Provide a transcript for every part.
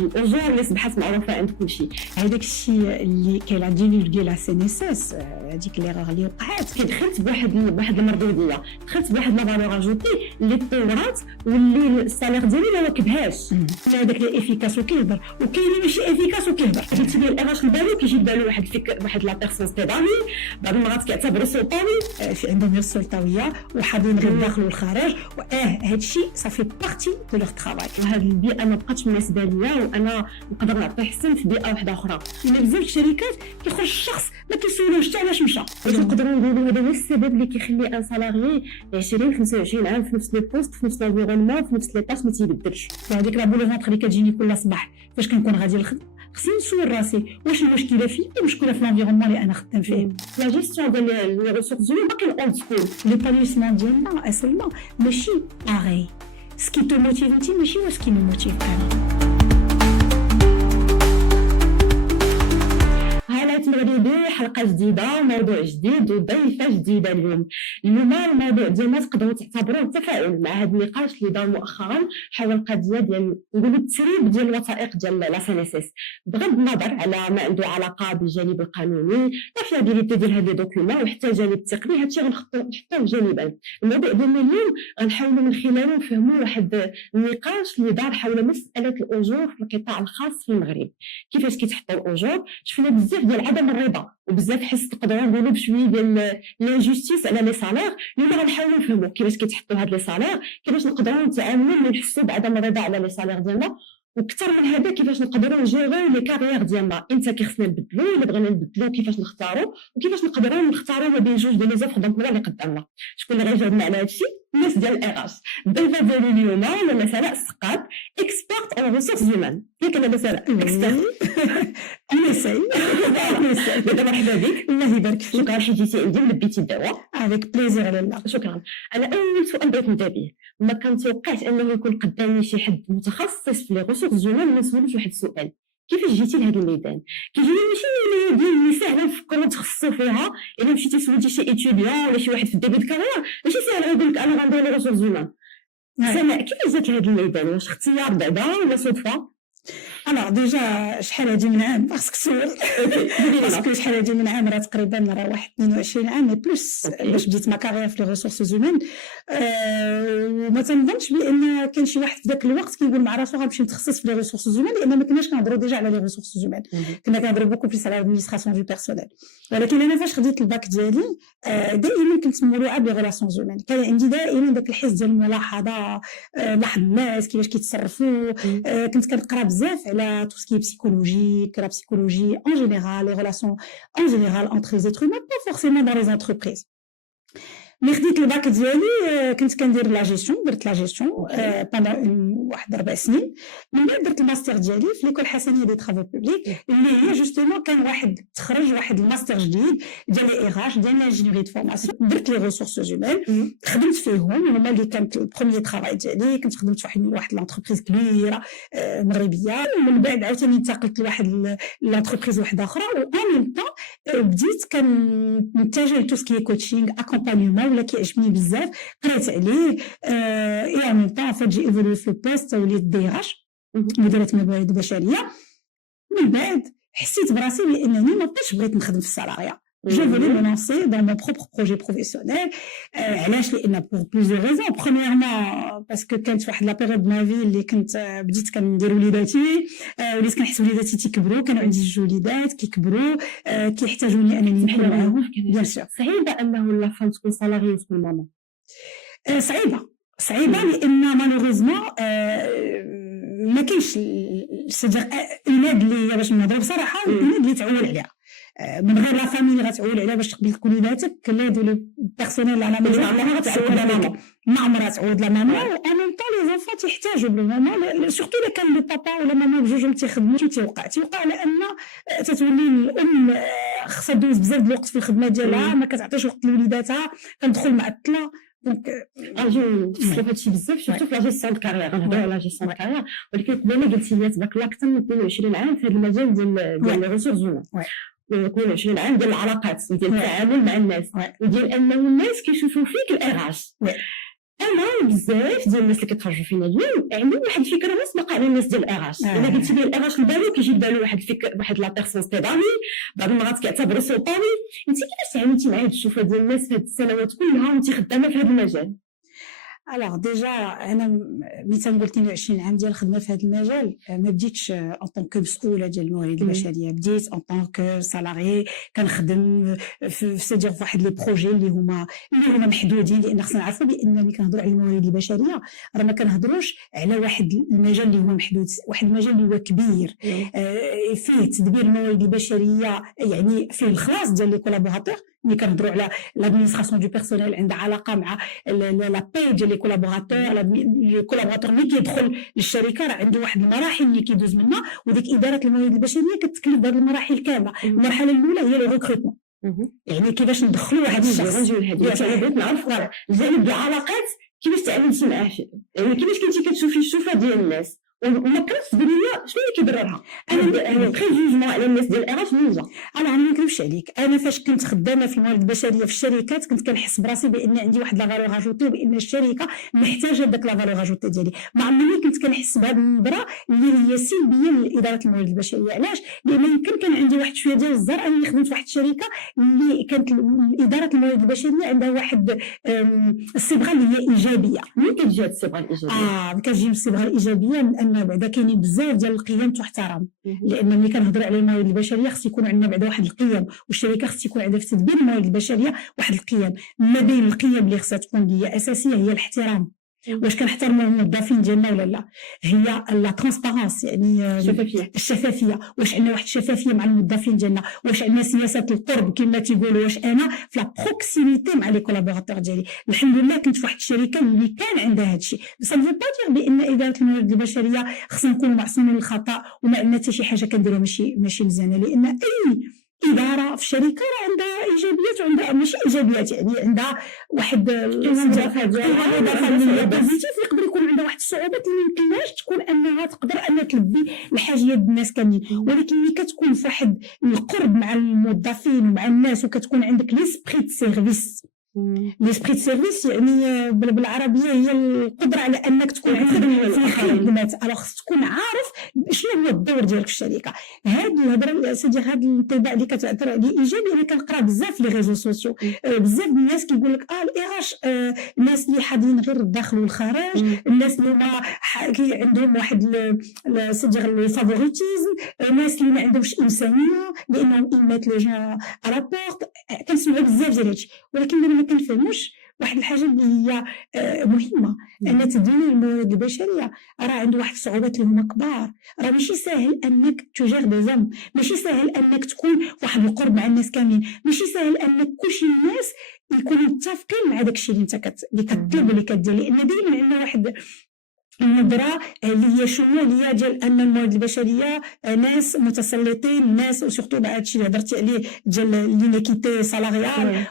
واحد الاجور اللي اصبحت معروفه عند كلشي. هذاك الشيء اللي كاين ديفولغي لا سي ان اس اس، هذيك ليغور اللي وقعت كي دخلت بواحد المردوديه، دخلت بواحد لا فالور اجوتي اللي طورات واللي السالير ديالي ما واكبهاش. هذاك الافيكاس وكيهضر، وكاين اللي ماشي افيكاس وكيهضر. قلت لي الاغاش البالو كيجي بالو واحد الفكر، واحد لا بيرسون ستيدامي، بعض المرات كيعتبروا سلطوي، في عندهم السلطويه وحاضين غير الداخل والخارج. هذا الشيء صافي بارتي دو لوغ ترافاي. وهذه البيئه ما بقاتش مناسبه ليا، وانا نقدر نعطي حسن في بيئه واحده اخرى. يعني بزاف الشركات كيخرج الشخص ما كيسولوش حتى علاش مشى. واش نقدروا نقولوا هذا هو السبب اللي كيخلي ان سالاري 20 25 عام في نفس لو بوست، في نفس لونفيرونمون، في نفس لي طاش ما تيبدلش. وهذيك لا بول فونتر اللي كتجيني كل صباح فاش كنكون غادي للخدمه، خصني نسول راسي واش المشكله فيا ولا المشكله في لونفيرونمون اللي انا خدام فيه. لا جيستيون ديال لي ريسورس هيومون باقي الاولد سكول. لو بانيسمون ديالنا اصلا ماشي باغي. سكي تو موتيف انت ماشي هو سكي مو موتيف انا. مغربي، حلقه جديده، موضوع جديد وضيفه جديده. اليوم الموضوع ديالنا تقدروا تعتبروه التفاعل مع هذا النقاش اللي دار مؤخرا حول القضيه ديال نقولوا التسريب ديال الوثائق ديال لا سي ان اس اس، بغض النظر على ما عنده علاقه بالجانب القانوني، لا فيابيليتي ديال هذه دوكيومون، وحتى الجانب التقني. هادشي غنحطوه جانبا. الموضوع ديالنا اليوم غنحاولوا من خلاله نفهموا واحد النقاش اللي دار حول مساله الاجور في القطاع الخاص في المغرب. كيفاش كيتحطوا الاجور؟ شفنا بزاف ديال عدم الرضا وبزاف حس تقدروا نقولوا بشويه ديال لانجستيس على لي سالير. اليوم غنحاولوا نفهموا كيفاش كيتحطوا هاد لي سالير، كيفاش نقدروا نتعاملوا ملي نحسوا بعدم الرضا على لي سالير ديالنا، وكثر من هذا كيفاش نقدروا نجيريو لي كارير ديالنا. امتى كيخصنا نبدلوا، الا بغينا نبدلوا كيفاش نختاروا، وكيفاش نقدروا نختاروا ما بين جوج ديال لي زوفر دونك اللي قدامنا. شكون اللي غيجاوبنا على هذا الشيء؟ الناس ديال الاغاش. الضيفه ديالي اليوم لاله سناء السقاط، اكسبيرت اون ريسورس هيومان. ياك لاله سناء اكسبيرت. نساي دابا مرحبا بك، الله يبارك فيك. شكرا حيت جيتي عندي ولبيتي الدعوه. افيك بليزير لاله. شكرا. انا اول سؤال بغيت نبدا به، ما كنتوقعش انه يكون قدامي شي حد متخصص في لي ريسورس هيومان ما نسولوش واحد السؤال. كيفاش جيتي لهذا الميدان؟ كيجيني ماشي الميادين اللي ساهله نفكروا نتخصصوا فيها. الا مشيتي سولتي شي ايتيديون ولا شي واحد في الديبي كارير ماشي ساهل غيقول لك انا غندير لي ريسورس هيومان. سناء كيفاش جات لهذا الميدان؟ واش اختيار بعدا ولا صدفه؟ انا ديجا شحال هادي من عام خاصك تسول. باسكو شحال هادي من عام راه تقريبا راه واحد 22 عام مي بلوس باش بديت ما كارير في لي ريسورس هيومان. وما تنظنش بان كان شي واحد في ذاك الوقت كيقول مع راسو غنمشي نتخصص في لي ريسورس هيومان، لان ما كناش كنهضروا ديجا على لي ريسورس هيومان، كنا كنهضروا بوكو بليس على الادمينستراسيون دو بيرسونيل. ولكن انا فاش خديت الباك ديالي دائما كنت مولوعه بلي غولاسيون هيومان. كان عندي دائما داك الحس ديال الملاحظه، لاحظ الناس كيفاش كيتصرفوا. كنت كنقرا بزاف على tout ce qui est psychologique, la psychologie en général, les relations en général entre les êtres humains, pas forcément dans les entreprises. ملي خديت الباك ديالي كنت كندير لا جيستيون، درت لا جيستيون بوندون واحد 4 سنين. من بعد درت الماستر ديالي في ليكول حسنيه دي طرافو بوبليك، اللي هي جوستومون كان واحد تخرج واحد الماستر جديد ديال لي ايغاش ديال لانجينيوري دو فورماسيون. درت لي ريسورس هيومان، خدمت فيهم. هما اللي كانت البروميير ترافاي ديالي، كنت خدمت في واحد لونتربريز كبيره مغربيه. ومن بعد عاوتاني انتقلت لواحد لونتربريز واحده اخرى، و ان ميم طون بديت كنتجه لتو سكي كوتشينغ اكومبانيومون ولا كيعجبني بزاف، قريت عليه. اي ان ميم طون فاش جي ايفولوي في البوست وليت ديراش مديرة موارد بشريه. من بعد حسيت براسي بانني ما بقيتش بغيت نخدم في السالاريا. Je voulais me lancer dans mon propre projet professionnel. علاش؟ لان pour plusieurs raisons. Premièrement parce que كانت واحد لا بيريود ما في اللي كنت بديت كندير وليداتي، وليت كنحس وليداتي تيكبروا. كانوا عندي 2 وليدات كيكبروا، كيحتاجوني انني نحل معاهم. بيان سور صعيبه انه لا فام تكون سالاري وتكون ماما. صعيبه لان مالوغوزمون ما كاينش سيدير اولاد اللي باش نهضروا بصراحه، اولاد اللي تعول عليها من غير لا فامي اللي غتعول عليها باش تقبل وليداتك. ولاد البيرسونيل على ماما غتعول على ماما، ما عمرها تعود لا ماما. و ان ميم طون لي زونفون تيحتاجوا بالماما، سورتو الا كان لو بابا ولا ماما بجوجهم تيخدموا. تيوقع لان تتولي الام خصها دوز بزاف د الوقت في الخدمه ديالها، ما كتعطيش وقت لوليداتها، كندخل معطله. دونك اجي نسلف هادشي بزاف شفتو في لا جيستيون دو كارير. غنهضروا على لا جيستيون دو كارير، ولكن قبيله قلتي لي تبارك الله اكثر من 22 عام في هذا المجال ديال لي ريسورس هيومان، 22 عام ديال العلاقات وديال التعامل مع الناس وديال انه الناس كيشوفوا فيك الاغاش. انا بزاف ديال الناس اللي كتفرجوا فينا اليوم عندهم واحد الفكره مسبقه على الناس ديال الاغاش. الا قلتي لي الاغاش لبالو كيجي لبالو واحد الفكر، واحد لا بيرسوناليتي دامي، بعض المرات كيعتبروا سلطوي. انت كيفاش تعاملتي مع هاد الشوفه ديال الناس في هاد السنوات كلها وانت خدامه في هذا المجال؟ الوغ ديجا انا ملي تنقول 22 عام ديال الخدمه في هذا المجال، ما بديتش ان طونك مسؤوله ديال الموارد البشريه، بديت ان طونك سالاري كنخدم في سيدير في واحد لي بروجي اللي هما محدودين، لان خصنا نعرفوا بان ملي كنهضروا على الموارد البشريه راه ما كنهضروش على واحد المجال اللي هو محدود، واحد المجال اللي هو كبير فيه تدبير الموارد البشريه، يعني فيه الخلاص ديال لي كولابوراتور. ملي كنهضروا على لادمينستراسيون دو بيرسونيل عندها علاقه مع لا باي ديال لي كولابوراتور ملي كيدخل للشركه راه عنده واحد المراحل اللي كيدوز منها، وديك اداره الموارد البشريه كتكلف بهذه المراحل كامله. المرحله الاولى هي لو ريكروتمون، يعني كيفاش ندخلوا واحد الشخص. هذه انا بغيت نعرف الجانب ديال العلاقات كيفاش تعاملتي معاه، يعني كيفاش كنتي كتشوفي الشوفه ديال الناس وما كانش تقولي لي شنو اللي كيضررها. انا بخي جوجمون على الناس ديال الاغاش من جا. انا ما نكذبش عليك، انا فاش كنت خدامه في الموارد البشريه في الشركات كنت كنحس براسي بان عندي واحد لا فالور اجوتي، وبان الشركه محتاجه داك لا فالور اجوتي ديالي. ما عمرني كنت كنحس بهذه النظره اللي هي سلبيه لاداره الموارد البشريه. علاش؟ لان يمكن كان عندي واحد شويه ديال الزر انني خدمت في واحد الشركه اللي كانت اداره الموارد البشريه عندها واحد الصبغه اللي هي ايجابيه. ملي كتجي هاد الصبغه الايجابيه كتجي الصبغه الايجابيه من ان بعدا كاينين بزاف ديال القيم تحترم، لان ملي كنهضروا على الموارد البشريه خص يكون عندنا بعدا واحد القيم، والشركه خص يكون عندها في تدبير الموارد البشريه واحد القيم. ما بين القيم اللي خصها تكون اللي هي اساسيه هي الاحترام. واش كنحترموا الموظفين ديالنا ولا لا؟ هي لا ترانسبارونس، يعني الشفافيه. واش عندنا واحد الشفافيه مع الموظفين ديالنا؟ واش عندنا سياسه القرب كما تيقولوا؟ واش انا في لا بروكسيميتي مع لي كولابوراتور ديالي؟ الحمد لله كنت في واحد الشركه اللي كان عندها هذا الشيء. سا نفو با دير بان اداره الموارد البشريه خصنا نكونوا معصومين من الخطا وما عندنا حتى شي حاجه كنديروها ماشي مزيانه، لان اي اداره في الشركه راه عندها ايجابيات وعندها ماشي ايجابيات، يعني عندها واحد الاضافه ديالها بوزيتيف. يقدر يكون عندها واحد الصعوبات اللي ميمكنلاش تكون انها تقدر انها تلبي الحاجيات الناس كاملين، ولكن ملي كتكون في واحد القرب مع الموظفين ومع الناس وكتكون عندك ليسبري دو سيرفيس. ليسبري دو سيرفيس يعني بالعربيه هي القدره على انك تكون في خدمات. الوغ خصك تكون عارف شنو هو الدور ديالك في الشركه. هاد الهضره سيدي، هاد الانطباع اللي كتعطي عليه ايجابي. انا كنقرا بزاف لي ريزو سوسيو، بزاف الناس كيقول لك الاغاش الناس اللي حاضرين غير الداخل والخارج، الناس اللي ما عندهم واحد سيدي الفافوريتيزم، الناس اللي ما عندهمش انسانيه لانهم يمات لي جون على بورت. كنسمعوا بزاف ديال هادشي، ولكن ما كنفهموش واحد الحاجه اللي هي مهمه، ان تدوين الموارد البشريه راه عنده واحد الصعوبات اللي هما كبار. راه ماشي ساهل انك توجير دي زام، ماشي ساهل انك تكون واحد القرب مع الناس كاملين، ماشي ساهل انك كلشي الناس يكونوا متفقين مع داكشي اللي انت اللي كتطلب اللي كدير. لان دائما عندنا واحد النظرة اللي هي شمولية ديال أن الموارد البشرية ناس متسلطين، ناس وسورتو مع هادشي اللي هضرتي عليه ديال لينيكيتي سالاريال.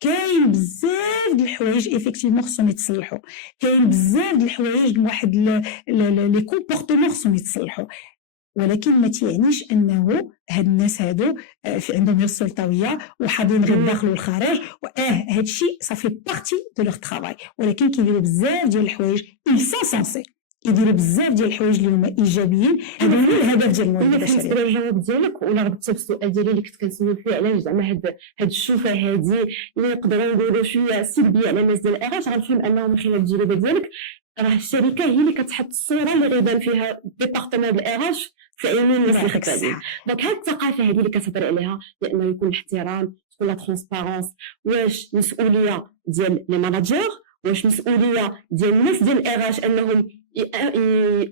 كاين بزاف د الحوايج ايفيكتيفمون خصهم يتصلحوا، كاين بزاف د الحوايج واحد لي كومبورتمون خصهم يتصلحوا، ولكن ما تيعنيش انه هاد الناس هادو في عندهم غير السلطويه وحاضرين غير الداخل والخارج. هادشي صافي بارتي دو لوغ طرافاي، ولكن كيديروا بزاف ديال الحوايج ils sont censés يديروا بزاف ديال الحوايج اللي هما ايجابيين. هذا هو الهدف ديال الموارد البشريه. بالنسبه للجواب ديالك ولا ربطتي بالسؤال ديالي اللي كنت كنسول فيه علاش زعما هاد الشوفه هادي اللي نقدروا نقولوا شويه سلبيه على الناس ديال الاغاش، غنفهم انه من خلال التجربه ديالك راه الشركه هي اللي كتحط الصوره اللي غيبان فيها ديبارتمون ديال الاغاش في عيون الناس اللي خدامين. دونك هاد الثقافه هذه اللي كتهضر عليها، لانه يكون الاحترام، تكون لا ترونسبارونس، واش مسؤوليه ديال لي ماناجور، واش مسؤوليه ديال الناس ديال الاغاش انهم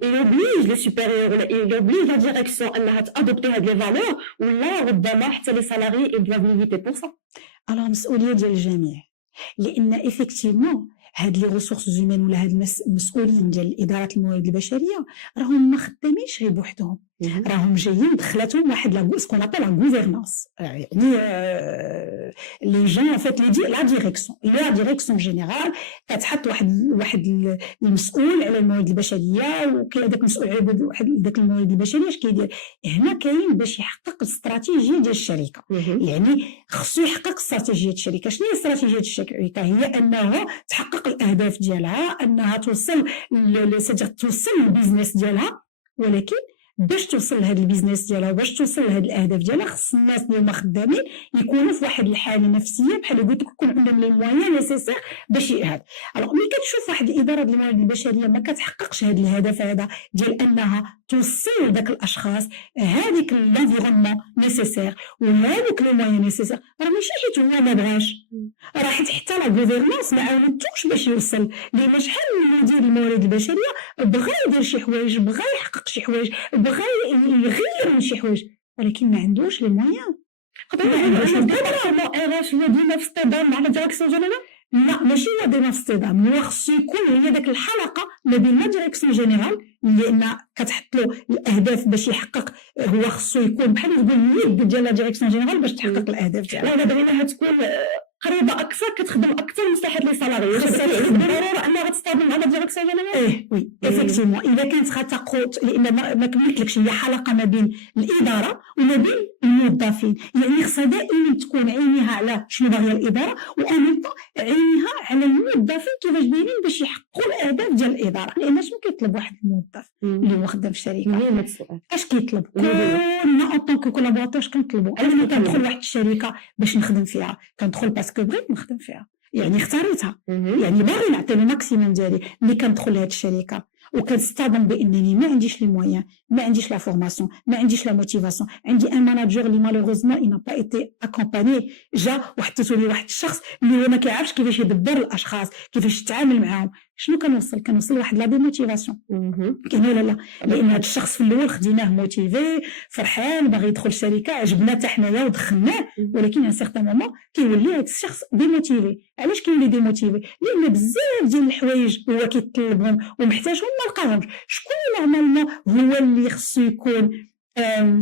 يوبليج لي سوبيريور ولا يوبليج لا ديريكسيون انها تادوبتي هاد لي فالور، ولا ربما حتى لي سالاري يدوافو ليفيتي بور سا. الوغ مسؤوليه ديال الجميع، لان ايفيكتيفمون هاد لي ريسورس زومان ولا هاد المسؤولين ديال اداره الموارد البشريه راهم ما خدامينش غير بوحدهم، راهم جايين دخلتهم واحد لا سكون ابل لا غوفرنانس، يعني لي جون ان فيت لي دي لا ديريكسيون جينيرال كتحط واحد المسؤول على الموارد البشريه، وكاين هذاك المسؤول على واحد داك الموارد البشريه اش كيدير هنا كاين باش يحقق الاستراتيجيه ديال الشركه. يعني خصو يحقق استراتيجيه الشركه. شنو هي استراتيجيه الشركه؟ هي انه تحقق الاهداف ديالها، انها توصل للبيزنس ديالها، ولكن باش توصل لهذا البيزنس ديالها وباش توصل لهاد الاهداف ديالها خص الناس اللي هما خدامين يكونوا في واحد الحاله نفسيه بحال قلت لك يكون عندهم لي مويان نيسيسير باش هذا. الوغ ملي كتشوف واحد الاداره ديال الموارد البشريه ما كتحققش هذا الهدف هذا ديال انها توصل لذاك الاشخاص هذيك لونفيرونمون نيسيسير وهذوك لي مويان نيسيسير، راه ماشي حيت هو ما بغاش، راه حتى لا غوفرنانس ما عاونتوش باش يوصل. لان شحال من مدير الموارد البشريه بغى يدير شي حوايج، بغى يحقق شي حوايج، بغى يغير من شي حوايج، ولكن ما عندوش لي مويان. قبل اش هو ديما في اصطدام مع لا ديريكسيون جينيرال؟ لا ماشي هو ديما في اصطدام، هو خصو يكون هي داك الحلقه ما بين لا ديريكسيون جينيرال لان كتحط له الاهداف باش يحقق، هو خصو يكون بحال تقول اليد ديال لا ديريكسيون جينيرال باش تحقق الاهداف ديالها. ولا بغيناها تكون قريبه اكثر، كتخدم اكثر من مصلحه لي سالاري، بالضروره انها غتصطدم مع لا ديريكسيون جينيرال. وي ايفيكتيفمون اذا كانت غتقوت، لان ما كملتلكش هي حلقه ما بين الاداره وما بين الموظفين، يعني خصها دائما تكون عينيها على شنو باغيه الاداره وان عينيها على الموظفين كيفاش دايرين باش يحققوا الاهداف ديال الاداره. لان شنو كيطلب واحد الموظف اللي هو خدام في الشركه؟ اش كيطلب؟ كلنا اون طونك كولابوراتور اش كنطلبوا؟ انا كندخل واحد الشركه باش نخدم فيها كندخل باسكو بغيت نخدم فيها، يعني اختاريتها، يعني باغي نعطي الماكسيموم ديالي. ملي كندخل لهاد الشركه وكنصطدم بانني ما عنديش لي مويان، ما عنديش لا فورماسيون، ما عنديش لا موتيفاسيون، عندي ان ماناجور اللي مالوغوزمون اي نا با ايتي اكومباني، جا وحطيتو لي واحد الشخص اللي هو ما كيعرفش كيفاش يدبر الاشخاص، كيفاش يتعامل معاهم. شنو كنوصل لواحد لا ديموتيفاسيون. كاين ولا لا؟ لان هذا الشخص في الاول خديناه موتيفي فرحان باغي يدخل الشركه، عجبنا حتى حنايا ودخلناه، ولكن ان سيغتان مومون كيولي هذا الشخص ديموتيفي. علاش كيولي ديموتيفي؟ لان بزاف ديال الحوايج هو كيطلبهم ومحتاجهم ما لقاهمش. شكون نورمالمون هو اللي خصو يكون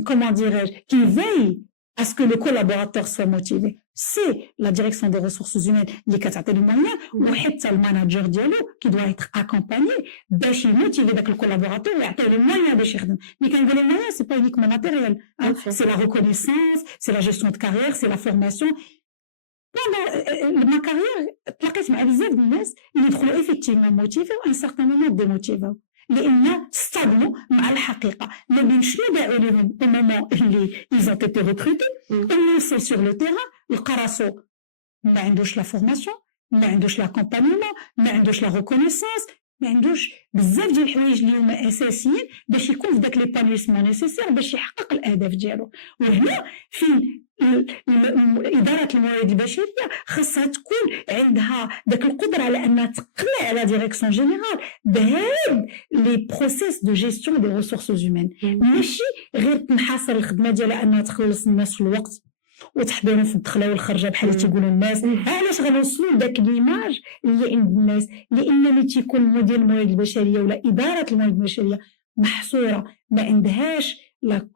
كومون ديراج كيفاي اسكو لو كولابوراتور سوا موتيفي؟ سي لا ديريكسيون دي ريسورسز هيومان اللي كتعطي لي مويان، وحتى الماناجور ديالو كي دوا يتر اكومباني باش يموتيفي داك الكولابوراتور ويعطيه لي مويان باش يخدم. ملي كنقول لي مويان سي با يونيكمون ماتيريال، سي لا ريكونيسونس، سي لا جيستيون دو كارير، سي لا فورماسيون. ما كارير تلاقيت مع بزاف ديال الناس اللي دخلوا ايفيكتيفمون موتيفي وان سارتان مومون ديموتيفاو، لان تصطدموا مع الحقيقه ما بين شنو داعوا لهم au moment اللي ils ont été recrutés ou c'est sur le terrain. لقى راسو ما عندوش لا فورماسيون، ما عندوش لاكومبانيمون، ما عندوش لا ريكونيسونس، ما عندوش بزاف ديال الحوايج اللي هما اساسيين باش يكون في داك ليبانويسمون نيسيسير باش يحقق الاهداف ديالو. وهنا فين إدارة الموارد البشرية خاصها تكون عندها داك القدرة على أنها تقنع على ديريكسيون جينيرال بهاد لي بروسيس دو جيستيون دي ريسورسز هيومان، ماشي غير تنحصر الخدمة ديالها أنها تخلص الناس في الوقت وتحضرهم في الدخله والخرجه بحال اللي تيقولوا الناس. علاش غنوصلوا لذاك ليماج اللي عند الناس؟ لان ملي تيكون مدير الموارد البشريه ولا اداره الموارد البشريه محصوره ما عندهاش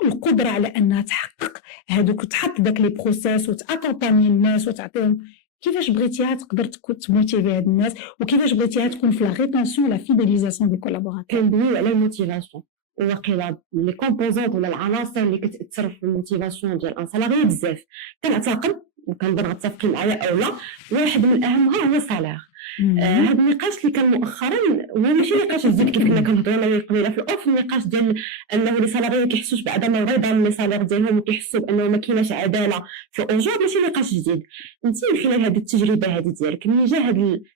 القدره على انها تحقق هذوك، تحط داك لي بروسيس وتاكومباني الناس وتعطيهم كيفاش بغيتيها تقدر تموتيفي هاد الناس، وكيفاش بغيتيها تكون في لا ريتونسيون لا فيداليزاسيون دي كولابوراتور. كندويو على الموتيفاسيون وواقيلا لي كومبوزونط ولا العناصر اللي كتاثر في الموتيفاسيون ديال ان سالاري بزاف. كنعتقد وكنظن غتفقي معايا او لا، واحد من اهمها هو السالير. هذا النقاش اللي كان مؤخرا هو ماشي نقاش جديد كيف كنا كنهضروا عليه قبيله في الاوف، النقاش ديال انه لي سالاري ما كيحسوش بعدم الرضا من لي سالير ديالهم وكيحسوا بانه ما كايناش عداله في الاجور، ماشي نقاش جديد. انت من خلال هذه التجربه هذه ديالك ملي جا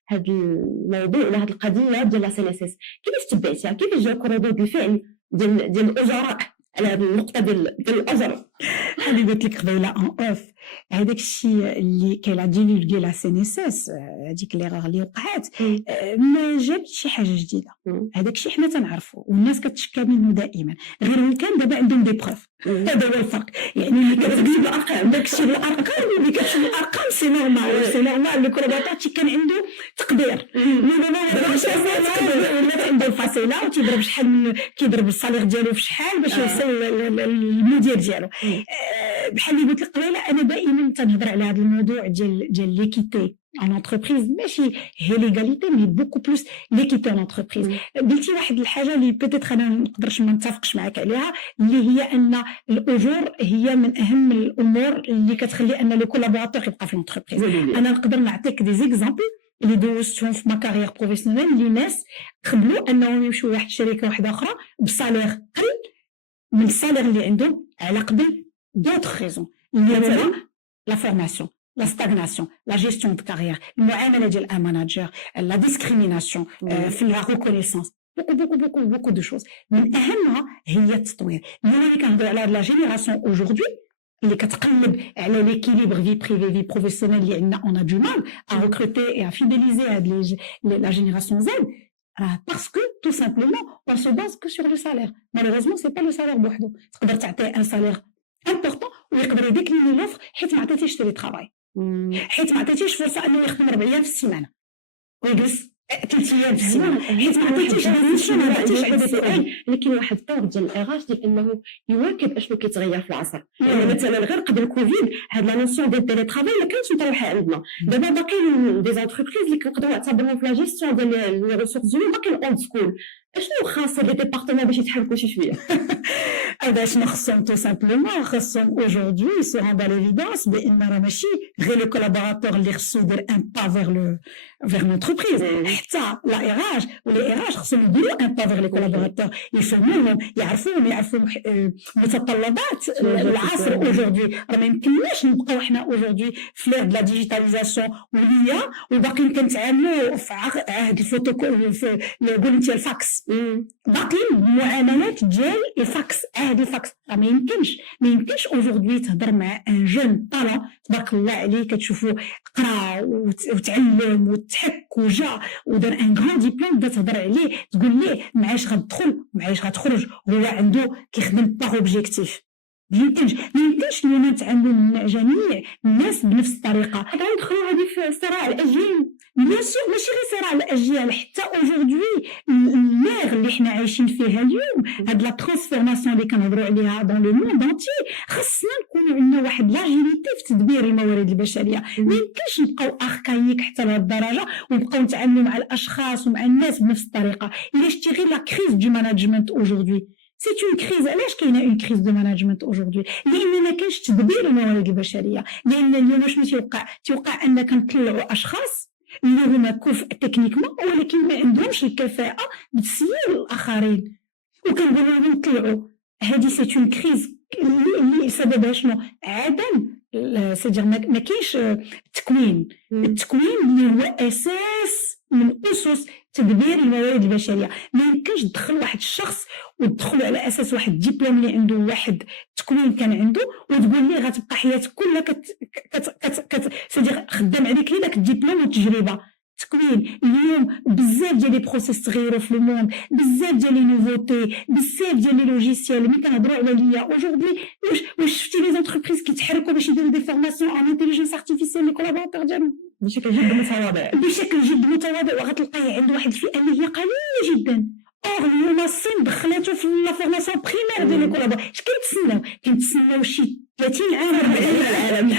هذا الموضوع ولا هذه القضيه ديال لا سي اس اس، كيفاش تبعتيها؟ كيفاش جاك ردود الفعل ديال الاجراء على هذه النقطه ديال الاجر؟ اللي قلت لك قبيله ان اوف هذاك الشيء اللي كاين ديفولغي لا سي ان اس اس، هذيك ليغور اللي وقعت ما جابش شي حاجه جديده. هذاك الشيء حنا تنعرفوا والناس كتشكى منه دائما، غير هو كان دابا عندهم دي بروف. هذا هو الفرق. يعني كتجيب الارقام، داك الشيء الارقام اللي كتشوف الارقام سي نورمال، سي نورمال لو كولاباتور كان عنده تقدير. ولا عنده الفاصله وتيضرب شحال من كيضرب الصالير ديالو في شحال باش يوصل للمدير ديالو. بحال اللي قلت لك قبيله، انا دائما تنهضر على هذا الموضوع ديال ليكيتي ان انتربريز، ماشي هي ليغاليتي مي بوكو بلوس ليكيتي ان انتربريز. قلتي واحد الحاجه اللي بيتيتر انا ما نقدرش ما نتفقش معك عليها، اللي هي ان الاجور هي من اهم الامور اللي كتخلي ان لو كولابوراتور يبقى في الانتربريز. انا نقدر نعطيك دي زيكزامبل اللي دوزتهم في ما كارير بروفيسيونيل، اللي ناس قبلوا انهم يمشيو لواحد الشركه واحده اخرى بصالير قل من الصالير اللي عندهم على قبل d'autres raisons. مثلا لا فورماسيون، لا ستاغناسيون، لا جيستيون دو كارير، المعامله ديال ان ماناجر، لا ديسكريميناسيون في لا ريكونيسونس، بوكو دو شوز. من اهمها هي التطوير. ملي كنهضروا على لا جينيراسيون اوجوردي اللي كتقلب على ليكيليبر في بريفي في بروفيسيونيل، اللي عندنا اون ا دو مال ا ريكروتي اي ا فيديليزي هاد لا جينيراسيون زد، parce que tout simplement on se base que sur le salaire. Malheureusement c'est pas le salaire بوحدو. تقدر تعطي ان salaire important ويقدر يديكليني لوفر حيت ما عطيتيش تيلي ترافاي، حيت ما عطيتيش فرصه انه يخدم 4 ايام في السيمانه ويجلس 3 ايام في السيمانه، حيت ما عطيتيش ديسيشن، ما عطيتيش عندك. لكن واحد الطور ديال الاغاش ديال انه يواكب اشنو كيتغير في العصر. يعني مثلا غير قبل الكوفيد هاد لا نوسيون ديال التيلي ترافاي ما كانتش مطروحه عندنا. دابا باقيين دي زونتربريز اللي كنقدروا نعتبروهم في لا جيستيون ديال لي ريسورس هيومن باقيين اولد سكول. اشنو خاص لي ديبارتمون باش يتحركوا شي شويه؟ شنو خصهم؟ تو سامبلومون خصهم اوجوردي سو روند ا ليفيدونس بان راه ماشي غير لو كولابوراتور اللي خصو يدير ان با فيغ لونتربريز، حتى لا ايراج ولي ايراج خصهم يديروا ان با فيغ لي كولابوراتور، يفهموهم، يعرفوا متطلبات العصر اوجوردي. راه ما يمكنناش نبقاو حنا اوجوردي في لير لا ديجيتاليزاسيون وليا وباقيين كنتعاملوا في عهد الفوتوكول، في قلتي الفاكس، باقيين المعاملات ديال الفاكس، عهد الفاكس. ما يمكنش اوجوردي تهضر مع ان جون طالون تبارك الله عليه كتشوفوا قرا وتعلم وتحك وجا ودار ان غران ديبلوم، بدا تهضر عليه تقول ليه معاش غتدخل معاش غتخرج، هو عنده كيخدم باغ اوبجيكتيف. ما يمكنش اليوم نتعاملوا مع جميع الناس بنفس الطريقه. هذا يدخلوا هذه في صراع الاجيال، ماشي غير صراع الاجيال، حتى اوجوردي الميغ اللي حنا عايشين فيها اليوم، هاد لا ترانسفورماسيون اللي كنهضروا عليها دون لو موند انتي، خصنا نكونوا عندنا واحد لاجيليتي في تدبير الموارد البشريه. ما يمكنش نبقاو اركايك حتى لهاد الدرجه ونبقاو نتعاملوا مع الاشخاص ومع الناس بنفس الطريقه. الا شتي غير لا كريز دو ماناجمنت اوجوردي، سي اون كريز. علاش كاينه اون كريز دو ماناجمنت اوجوردي؟ لان ما كاينش تدبير الموارد البشريه. لان اليوم شنو تيوقع ان كنطلعوا اشخاص اللي هما كفء تكنيكمون ولكن ما عندهمش الكفاءه بتسيير الاخرين، وكنقولوا لهم طلعوا. هذه سي اون كريز اللي سببها شنو؟ عدم سيدير ما كاينش التكوين اللي هو اساس من اسس تدبير الموارد البشريه. ما يمكنش تدخل واحد الشخص وتدخلوا على اساس واحد الدبلوم اللي عنده واحد التكوين كان عنده وتقول ليه غتبقى حياتك كلها سيدير خدام عليك لي داك الدبلوم والتجربه. تكوين اليوم بزاف ديال لي بروسيس تغيروا في الموند، بزاف ديال لي نوفوتي، بزاف ديال لي لوجيسيال. ملي كنهضروا على ليا اوجوردي، واش شفتي لي زونتربريز كيتحركوا باش يديروا دي فورماسيون ان انتيليجنس ارتيفيسيال لي كولابوراتور ديالهم بشكل جد متواضع، وغتلقاي عنده واحد الفئه اللي هي قليله جدا. اليوم الصين دخلته في لا فورماسيون بريمير ديال لي كولابوراتور. اش كنتسناو شي 30 عام 40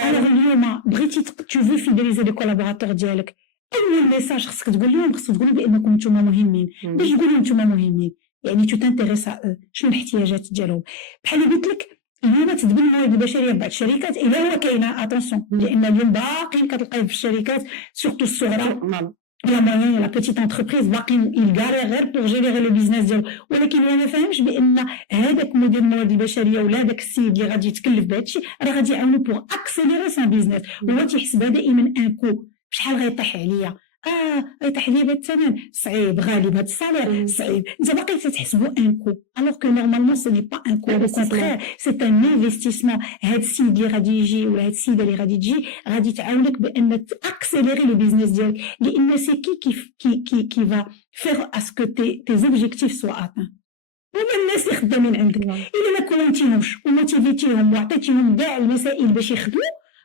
عام. اليوم بغيتي تو فيديليزي لي كولابوراتور ديالك، اول ميساج خصك تقول لهم، تقول بانكم نتوما مهمين. باش تقول لهم نتوما مهمين يعني تو تانتيريسا شنو الاحتياجات ديالهم. بحال اللي قلت لك اليوم تدبير الموارد البشريه بعض الشركات الا هو كاينه اتونسيون، لان اليوم باقيين كتلقاي في الشركات سورتو الصغرى لا موين لا بيتيت انتربريز باقيين يلغاري غير بوغ جيري لو بيزنس ديالو. ولكن هو ما فاهمش بان هذاك مدير الموارد البشريه ولا هذاك السيد اللي غادي يتكلف بهذا الشيء راه غادي يعاونو بوغ اكسيليري سان بيزنس. هو تيحسبها دائما ان كو، بشحال غيطيح عليا. يطيح لي الثمن صعيب غالي بهذا الصالير صعيب انت باقي تتحسبوا ان كو الوغ كو نورمالمون سو ني با ان كو او كونترير سي ان انفستيسمون هاد السيد اللي غادي يجي ولا هاد السيده اللي غادي تجي غادي تعاونك بان تاكسيليري لو بيزنس ديالك لان سي كي va faire à ce que tes objectifs soient atteints هما الناس اللي خدامين عندك الا ما كونتيهمش وموتيفيتيهم وعطيتيهم كاع المسائل باش يخدموا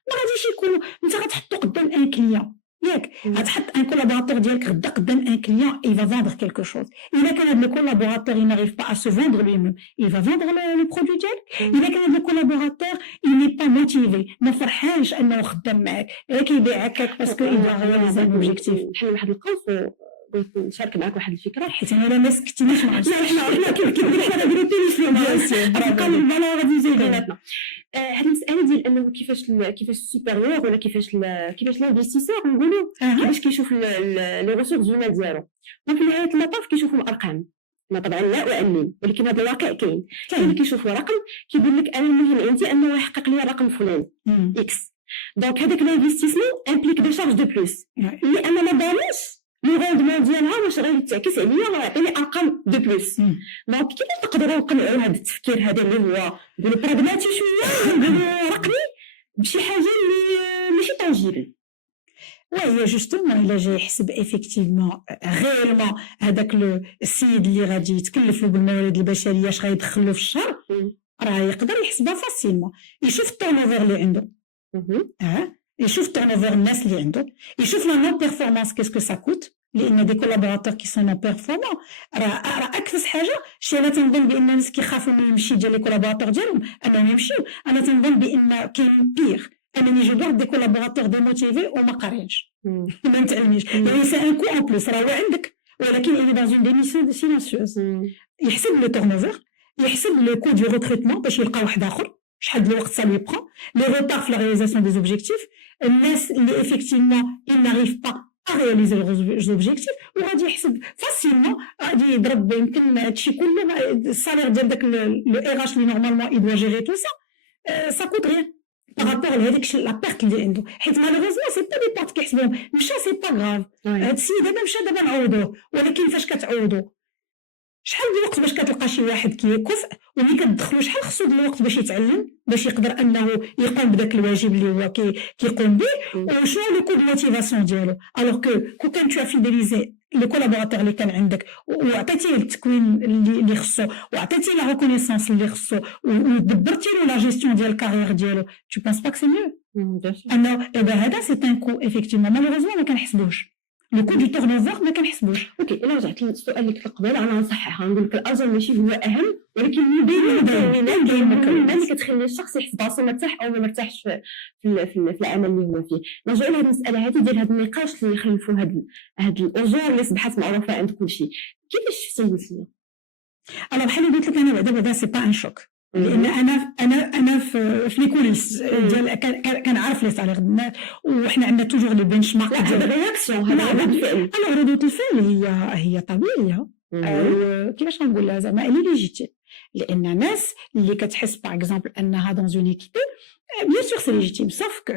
ما غاديش يكونوا انت غتحطو قدام ان كليون ياك غتحط ان كولابوراتور ديالك غدا قدام ان كليون اي فا فوندر كيلكو شوز الا كان هذا الكولابوراتور il n'arrive pas à se vendre lui-même il va vendre le produit ديالك الا كان هذا الكولابوراتور il n'est pas motivé ما فرحانش انه خدام معاك غير كيبيع هكاك باسكو il va réaliser un objectif بحال واحد القوس بغيت نشارك معك واحد الفكره حيت انا ما سكتيناش مع حنا كيف حنا درنا تيليفون راه كان البلا غادي يزيد بيناتنا هذه المساله ديال انه كيفاش السوبيريور ولا كيفاش الانفستيسور نقولوا كيفاش كيشوف لي ريسورس هيومان ديالو وفي نهايه المطاف كيشوفوا الارقام ما طبعا لا اؤمن ولكن هذا الواقع كاين اللي كيشوفوا رقم كيقول لك انا المهم عندي انه يحقق لي الرقم فلان اكس دونك هذاك الانفستيسمون امبليك دي شارج دو بلوس اللي انا ما باليش لو روندمون ديالها واش غيتعكس عليا راه يعطيني ارقام دو بلوس دونك كيف نقدروا نقنعوا هذا التفكير هذا اللي هو نقولوا براغماتي شويه نقولوا رقمي بشي حاجه اللي ماشي تانجيبل وهي جوستومون الا جا يحسب افيكتيفمون غيرمون هذاك السيد اللي غادي يتكلف له بالموارد البشريه اش غيدخل له في الشهر راه يقدر يحسبها فاسيلمون يشوف التورنوفر اللي عنده يشوف تورنوفر الناس اللي عنده يشوف لا نون بيرفورمانس كيسكو سا كوت لان دي كولابوراتور كي سون نون بيرفورمون راه اكثر حاجه شي انا تنظن بان الناس كيخافوا من المشي ديال لي كولابوراتور ديالهم انهم يمشيو انا تنظن بان كاين بيغ انني جو دور دي كولابوراتور ديموتيفي وما قارينش ما متعلمينش يعني سي ان كو ان بلوس راه هو عندك ولكن il est dans une démission silencieuse يحسب لو تورنوفر يحسب لو كو دو ريكروتمون باش يلقى واحد اخر شحال الوقت ça lui prend les retards في la réalisation des objectifs الناس اللي effectivement ils n'arrivent pas à réaliser les objectifs وغادي يحسب فاسيلمون غادي يضرب يمكن هادشي كله السالير ديال داك لو ار اش اللي نورمالمون il doit gérer tout ça ça coûte rien par rapport لهذيك لا بيرت اللي عنده حيت مالوغوزمون سي با دي بارت كيحسبوهم مشى سي با غراف هاد السيد دابا مشى دابا نعوضوه ولكن فاش كتعوضو شحال د الوقت باش كتلقى شي واحد كيكفء وملي كتدخلو شحال خصو د الوقت باش يتعلم باش يقدر انه يقوم بداك الواجب اللي هو كيقوم به وشنو لو كود موتيفاسيون ديالو الوغ كو كان تو فيديليزي لي كولابوراتور اللي كان عندك وعطيتيه التكوين اللي خصو وعطيتيه لا ريكونيسونس اللي خصو ودبرتي له لا جيستيون ديال الكارير ديالو تو بونس با كو سي ميو انه دابا هذا سي ان كو افيكتيفمون مالوغوزمون ما كنحسبوش لو كو دو تورنوفر ما كنحسبوش اوكي الا رجعت للسؤال اللي كنت قبل انا نصححها نقول لك الاجر ماشي هو اهم ولكن المكونات اللي كتخلي الشخص يحس براسو مرتاح او ما مرتاحش في العمل اللي هو فيه نرجعوا لهذه المساله هذه ديال هذا النقاش اللي يخلفوا هاد الاجور اللي اصبحت معروفه عند كل شيء كيفاش شفتي انا بحال اللي قلت لك انا بعدا سي با ان شوك لان انا في لي كوليس ديال كنعرف لي سالير الناس وحنا عندنا توجور لي بنش مارك ديال الرياكسيون هذا ردود الفعل انا ردود الفعل هي طبيعيه كيفاش غنقول لها زعما لي ليجيتيم لان ناس اللي كتحس باغ اكزومبل انها دون اون ايكيبي بيان سور سي ليجيتيم سوف كو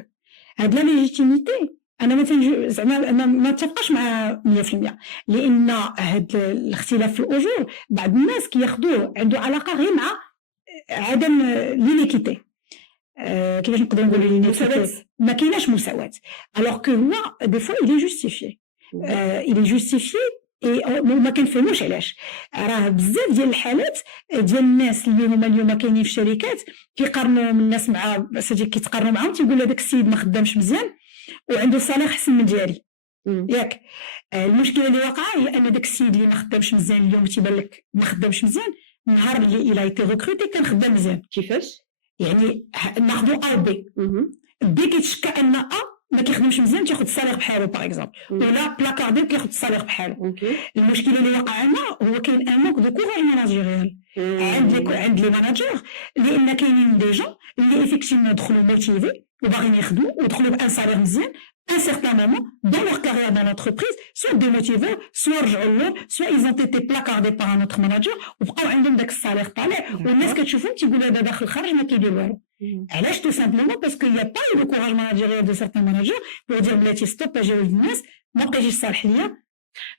هاد لا ليجيتيميتي انا ما زعما انا ما اتفقش مع 100% لان هاد الاختلاف في الاجور بعض الناس كياخذوه عنده علاقه غير مع عدم لينيكيتي كيفاش نقدر نقولوا لينيكيتي ما كايناش مساواه الوغ كو هو دي فوا il est justifié il est justifié ما كنفهموش علاش راه بزاف ديال الحالات ديال الناس اللي هما اليوم كاينين في الشركات كيقارنوا الناس مع كيتقارنوا معاهم تيقول هذاك السيد ما خدامش مزيان وعنده صالير احسن من ديالي ياك المشكله اللي واقعه هي ان داك السيد اللي ما خدامش مزيان اليوم تيبان لك ما خدامش مزيان النهار اللي الى ايتي ريكروتي كان خدام مزيان كيفاش يعني ناخذوا ا بي بي كيتشكى ان ا ما كيخدمش مزيان تاخذ الصالير بحاله باغ اكزومبل ولا بلاكاردي كياخذ الصالير بحاله المشكله اللي واقع عندنا هو كاين ان مونك دو كوراج ماناجيريال عند لي ماناجور لان كاينين دي جون اللي افيكتيفمون دخلوا موتيفي وباغيين يخدموا ودخلوا بان صالير مزيان un certain moment dans leur carrière dans l'entreprise soit démotivés soit رجعوا له soit ils ont été placardés par un autre manager وبقاو عندهم داك الصالير طالع والناس كتشوفهم تيقول هذا داخل خارج ما كيدير والو علاش tout simplement parce qu'il y a pas eu le courage managérial de certains managers pour dire بلاتي ستوب اجي ولد الناس ما بقيتيش صالح ليا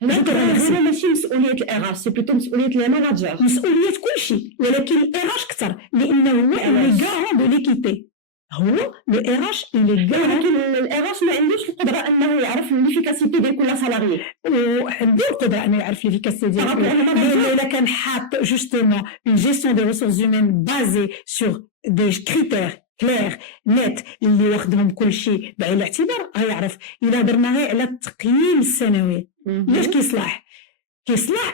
هنا ماشي مسؤوليه الار سي بلوتو مسؤوليه لي ماناجر، مسؤوليه كلشي، ولكن الار اكثر لانه هو اللي غارون دو ليكيتي، هو لو ار اش اللي غارون. ولكن الار ما عندوش القدره انه يعرف ليفيكاسيتي ديال كل سالاري، وعنده القدره انه يعرف ليفيكاسيتي ديالو، الا كان حاط جوستومون اون جيستيون دي ريسورس هيومين بازي سور دي كريتير كلير نت اللي واخدهم كل شيء بعين الاعتبار، غيعرف. الا درنا غير على التقييم السنوي واش كيصلح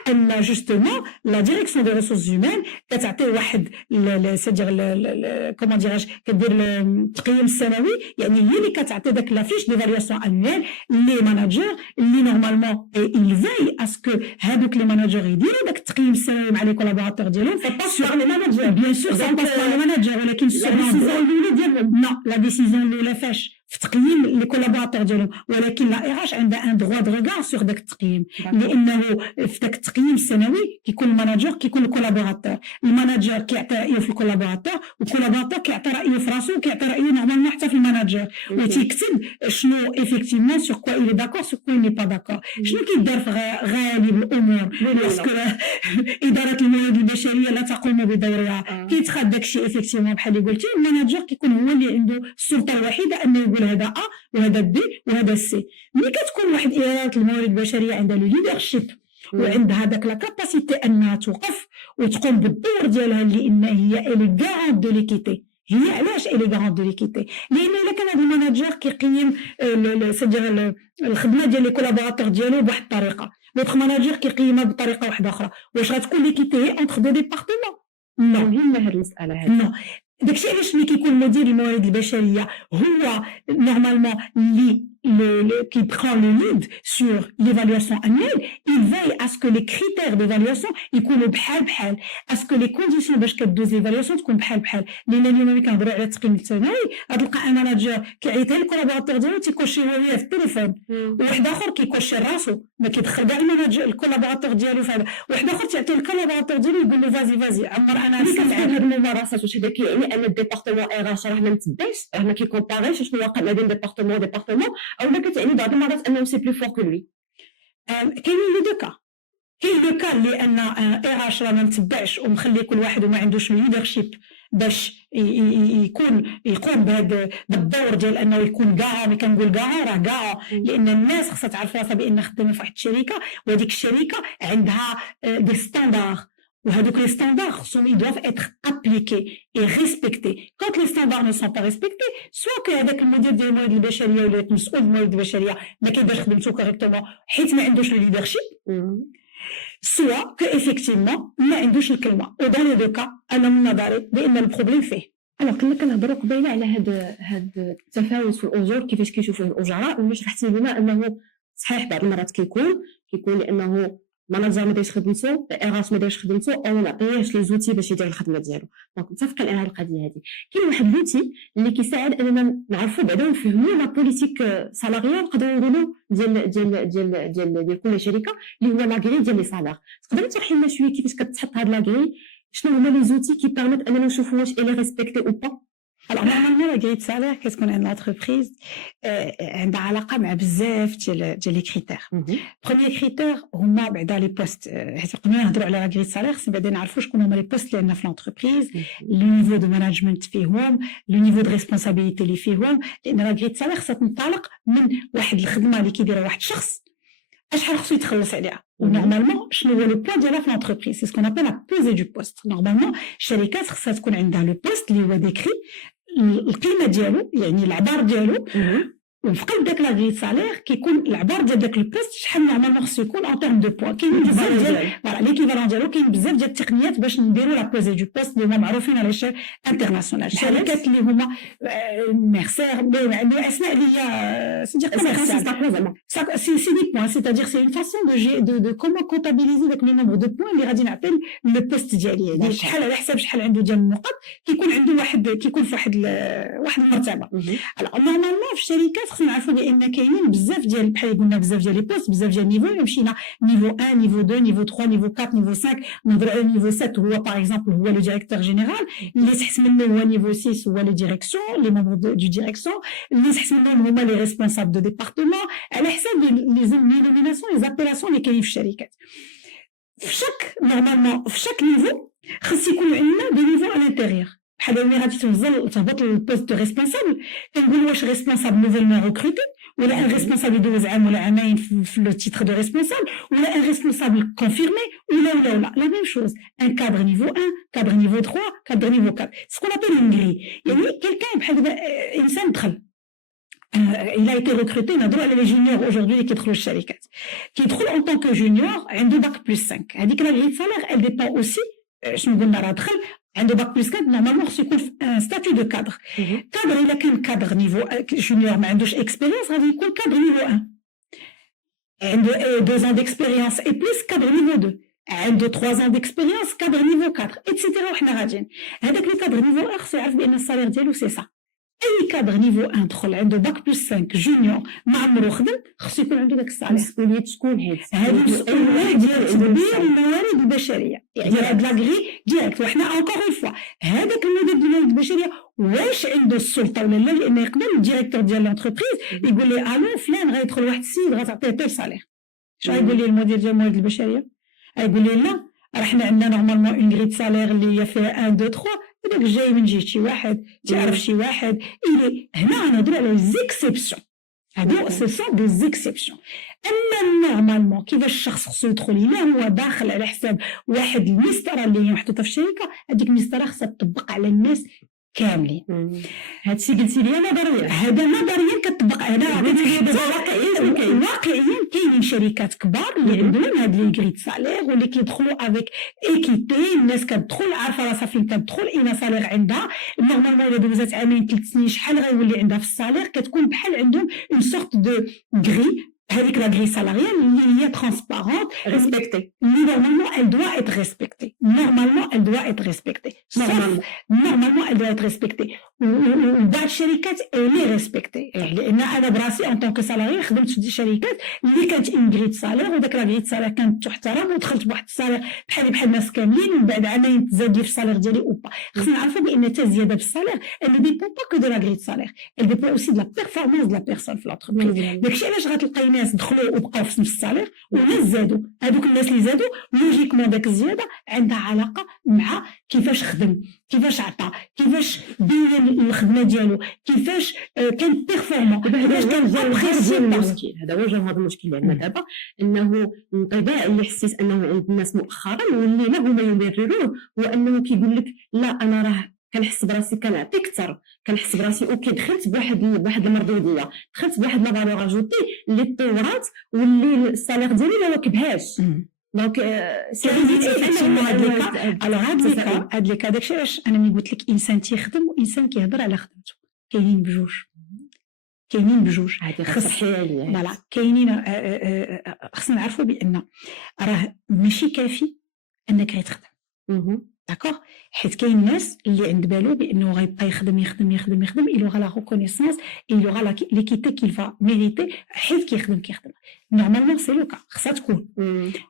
ان جوستومون لا ديريكسيون دي ريسورس هيومان كتعطي واحد سيدير كومون ديراج كدير التقييم السنوي، يعني هي اللي كتعطي داك لا فيش ديفالياسيون انويل لي ماناجر اللي نورمالمون il veille à ce que هادوك لي ماناجر يديروا داك التقييم السنوي مع لي كولابوراتور ديالهم. سور لي ماناجر بيان سور سا باس بار لي ماناجر، ولكن لا ديسيزيون الاولى فاش في تقييم لي كولابوراتور ديالهم، ولكن لا ايراش عندها ان دروا دو ريغار سور داك التقييم، لانه في داك التقييم السنوي كيكون الماناجر كيكون الكولابوراتور، الماناجر كيعطي رايه في الكولابوراتور والكولابوراتور كيعطي رايه في راسو وكيعطي رايه نورمالمون حتى في الماناجر، وتيكتب شنو ايفيكتيفمون سور كوا il est d'accord سور كوا il n'est pas d'accord. شنو كيدار في غالب الامور باسكو اداره الموارد البشريه لا تقوم بدورها، كيتخاد داكشي ايفيكتيفمون بحال اللي قلتي، الماناجر كيكون هو اللي عنده السلطه الوحيده انه يقول هذا ا وهذا بي وهذا سي. ملي كتكون واحد اداره الموارد البشريه عندها لو ليدرشيب وعندها داك لا كاباسيتي انها توقف وتقوم بالدور ديالها، لان هي الي غارون دو ليكيتي. هي علاش الي غارون دو ليكيتي؟ لان الا كان هذا الماناجر كيقيم سيدير الخدمه ديال لي كولابوراتور ديالو بواحد الطريقه، لوطخ ماناجر كيقيمها بطريقه واحده اخرى، واش غتكون ليكيتي انتر دو ديبارتمون؟ نو. مهمه هذه المساله هذه. نو. داكشي علاش ملي كيكون مدير الموارد البشريه هو نورمالمون qui prend le lead sur l'évaluation annuelle, il veille à ce que les critères d'évaluation يكونوا بحال à ce que les conditions باش كدوز l'évaluation تكون بحال. لان اليوم ملي كنهضروا على التقييم السنوي غتلقى ان ماناجر كيعيط للكولابوراتور ديالو تيكوشي هو في التليفون، وواحد اخر كيكوشي راسو ما كيدخل كاع الماناجر الكولابوراتور ديالو في هذا، واحد اخر تعطي الكولابوراتور ديالو يقول له فازي عمر انا كنعمل هاد الممارسات. واش هذا كيعني ان الديبارتمون ار اش راه ما متبعش، راه ما كيكومباريش شنو واقع ما بين ديبارتمون او لا كتعني بعض المرات انه سي بلو فور كو لوي. كاينين لي دو كا، كاين لو كا اللي ان ار اش راه ما متبعش ومخلي كل واحد وما عندوش ليدرشيب باش يقوم بهذا الدور ديال انه يكون كاع، ملي كنقول كاع راه كاع، لان الناس خصها تعرف راسها بان خدامه في واحد الشركه وهذيك الشركه عندها دي ستاندار، وهذوك les standards ils doivent être appliqués et respectés. Quand les standards ne sont pas respectés, soit que هذاك المدير ديال الموارد البشريه ولا المسؤول الموارد البشريه ما كيديرش خدمته كوريكتومون حيت ما عندوش ليدرشيب، soit que effectivement ما عندوش الكلمه. ودان لو كا انا من نظري بان البروبليم فيه. الوغ كنا كنهضروا قبيله على هاد التفاوت في الاجور كيفاش كيشوفوه الاجراء، ومش شرحتي لنا انه صحيح بعض المرات كيكون لانه ماناجر ما دايرش خدمته، ار اش ما دايرش خدمته، او ما عطيهش لي زوتي باش يدير الخدمه ديالو. دونك متفقين على هذه القضيه هذه. كاين واحد لوتي اللي كيساعد اننا نعرفوا بعدا ونفهموا لا بوليتيك سالاريال، نقدروا نقولوا ديال كل شركه، اللي هو لاغري ديال لي سالار. تقدري تشرحي لنا شويه كيفاش كتحط هاد لاغري، شنو هما لي زوتي كي بيرميت اننا نشوفوا واش الي ريسبكتي او با؟ Alors normalement la grille de salaire كتكون عند l'entreprise عندها علاقه مع بزاف ديال لي كريتير. بروميير كريتير هما بعدا لي بوست، حيت قبل ما نهضروا على لا grille de salaire خصنا بعدا نعرفوا شكون هما لي بوست اللي عندنا في l'entreprise، لو نيفو دو ماناجمنت فيهم، لو نيفو دو ريسبونسابيلتي اللي فيهم، لان لا grille de salaire خصها تنطلق من واحد الخدمه اللي كيديرها واحد الشخص شحال خصو يتخلص عليها، ونورمالمون شنو هو لو بوان ديالها في l'entreprise، سي سكون ابل لا بوزي دو بوست. نورمالمون الشركات خصها تكون عندها لو بوست اللي هو ديكري القيمه ديالو، يعني العبار ديالو، وفي قلب داك لا غري سالير كيكون العبار ديال داك البوست شحال نورمالمون خصو يكون ان تيرم دو بوان. كاين بزاف ديال فوالا ليكيفالون ديالو، كاين بزاف ديال التقنيات باش نديروا لا بوزي دو بوست اللي هما معروفين على شكل انترناسيونال. الشركات اللي هما ميرسير اسماء اللي هي سيدي كوميرسيال سي دي بوان، سيتادير سي اون فاسون دو كومون كونتابيليزي داك لو نومبر دو بوان اللي غادي نعطي لو بوست ديالي، يعني شحال على حساب شحال عنده ديال النقط كيكون عنده كيكون في واحد المرتبه. نورمالمون في الشركات خصنا نعرفوا بان كاينين بزاف ديال بحال قلنا بزاف ديال لي بوست، بزاف ديال نيفو. مشينا نيفو 1 نيفو 2 نيفو 3 نيفو 4 نيفو 5. نهضروا على نيفو 7 هو باغ اكزومبل هو لو ديريكتور جينيرال. اللي تحت منه هو نيفو 6 هو لي ديريكسيون لي ممبر دو ديريكسيون. اللي تحت منهم هما لي ريسبونسابل دو ديبارتمون على حساب لي زينوميناسيون لي زابيلاسيون اللي كاينين في الشركات. في شاك نورمالمون في شاك نيفو خص يكون عندنا دي نيفو على الانتيريور. بحال ملي غادي تهبط للبوست دو ريسبونسابل كنقول واش ريسبونسابل نوفيلمون ريكروتي ولا ان ريسبونسابل يدوز عام ولا عامين في لو تيتر دو ريسبونسابل ولا ان ريسبونسابل كونفيرمي ولا لا ميم شوز. ان كادر نيفو 1 كادر نيفو 3 كادر نيفو 4 سكون ابل انغري. يعني كيلكان بحال دابا انسان دخل il a été recruté نهضروا على لي جونيور aujourd'hui اللي كيدخلوا للشركات. كيدخل en tant que junior عنده باك بلس 5. هذيك لا غري سالير elle dépend aussi شنو قلنا راه دخل عنده باك بلس 5 نورمالمون خصو يكون في ستاتيو دو كادر. كادر الا كان كادر نيفو جونيور ما عندوش اكسبيريونس غادي يكون كادر نيفو 1. عنده 2 ans d'expérience et plus كادر نيفو 2. عنده 3 ans d'expérience كادر نيفو 4 ايتترا. وحنا غاديين هذاك لي كادر نيفو 1 خصو يعرف بان السالير ديالو سي سا. اي كادر نيفو 1 دخل عنده باك بلس 5 جونيور ما عمرو خدم خصو يكون عنده داك السالير. مسؤوليه شكون هذه مسؤوليه ديال تدبير الموارد البشريه. يعني هاد لاغري ديريكت. وحنا اونكور اون فوا هذاك المدير ديال الموارد البشريه واش عنده السلطه ولا لا؟ لان يقدر الديريكتور ديال لونتربريز يقول لي الو فلان غيدخل واحد السيد غتعطيه تيل سالير. شنو غيقول لي المدير ديال الموارد البشريه؟ غيقول لي لا راه حنا عندنا نورمالمون اون غري سالير اللي هي فيها 1 2 3. هذاك جاي من جهه شي واحد تعرف شي واحد. هنا غنهضروا على زيكسيبسيون. هادو سو سون دي زيكسيبسيون. اما نورمالمون كيفاش الشخص خصو يدخل الا هو داخل على حساب واحد المسطره اللي هي محطوطه في الشركه هذيك المسطره خصها تطبق على الناس كاملين. هادشي قلتي لي نظريا. هذا نظريا كتطبق. انا واقعيا كاينين شركات كبار اللي عندهم هاد لي غريت سالير واللي كيدخلوا افيك ايكيتي. الناس كتدخل عارفه راسها فين كتدخل اين سالير عندها. نورمالمون الا دوزات عامين 3 سنين شحال غيولي عندها في السالير. كتكون بحال عندهم اون سورت دو غري. هذيك لا غري سالاريال اللي هي ترانسبارونت ريسبكتي. نورمالمون elle doit être respectée. Normalement elle doit être respectée. Normalement elle doit être respectée. وبعض الشركات اللي ريسبكتي. لان انا براسي ان طونك سالاري خدمت في شركات اللي كانت انغريت سالير وداك لا غريت سالير كانت تحترم ودخلت بواحد السالير بحال الناس كاملين. ومن بعد عامين تزاد في السالير ديالي او با. خصنا نعرفوا بان حتى الزياده في السالير elle ne dépend pas que de la grille de salaire. Elle dépend aussi de la performance de la personne في l'entreprise. داكشي علاش غتلقاي ناس دخلوا وبقاو في نفس السالير وناس زادوا. هذوك الناس اللي زادوا لوجيكمون داك الزياده عندها علاقه مع كيفاش خدم كيفاش عطى كيفاش بين الخدمه ديالو كيفاش كان بيرفورمون كيفاش كان المشكل. هذا هو جوهر المشكل اللي عندنا دابا انه انطباع اللي حسيت انه عند الناس مؤخرا واللي لا هما يبرروه هو انه كيقول لك لا انا راه كنحس براسي كنعطي اكثر. كنحس براسي اوكي دخلت بواحد المردوديه دخلت بواحد لا فالور اجوتي اللي تطورات واللي السالير ديالي ما واكبهاش. دونك هاد لي كا داكشي علاش انا ملي قلت لك انسان تيخدم وانسان كيهضر على خدمته كاينين بجوج. فوالا كاينين خصنا نعرفوا بان راه ماشي كافي انك غير تخدم. داكوغ. حيت كاين ناس اللي عند بالو بانه غيبقى يخدم il aura la reconnaissance et il aura l'équité qu'il va mériter حيت كيخدم. نورمالمون سي لو كا خصها تكون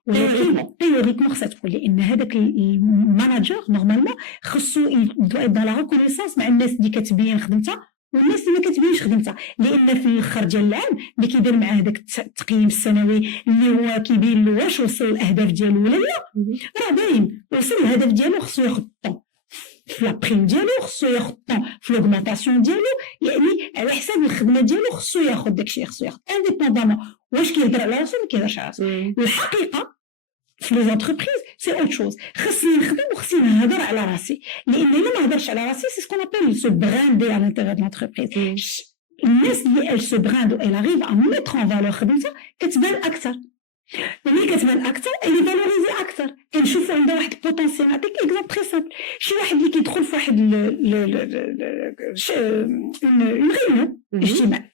ولكن تيوريكمون خصها تكون لان هذاك الماناجر نورمالمون خصو يدو دون لا reconnaissance مع الناس اللي كتبين خدمتها والناس اللي ما كتبينش خدمتها. لان في الاخر ديال العام اللي كيدير معاه داك التقييم السنوي اللي هو كيبين له واش وصل الاهداف ديالو ولا لا. راه باين وصل الهدف ديالو خصو ياخذ طون في لابريم ديالو خصو ياخذ طون في لوغمونطاسيون ديالو. يعني على حساب الخدمه ديالو خصو ياخذ داكشي خصو ياخذ انديبوندامون واش كيهضر على راسو ما كيهضرش على راسو. الحقيقه في لي زونتربريز سي اوت شوز. خصني نخدم وخصني نهضر على راسي لان الا ما هضرش على راسي سي سكون ابل سو براندي على الانتيغ دو لونتربريز. الناس اللي سو براند ال اريف ا ميتر ان فالور خدمتها كتبان اكثر. ملي كتبان اكثر اللي فالوريزي اكثر كنشوفوا عندها واحد البوتونسيال. نعطيك اكزامبل تري سامبل. شي واحد اللي كيدخل في واحد اون ريونيون اجتماع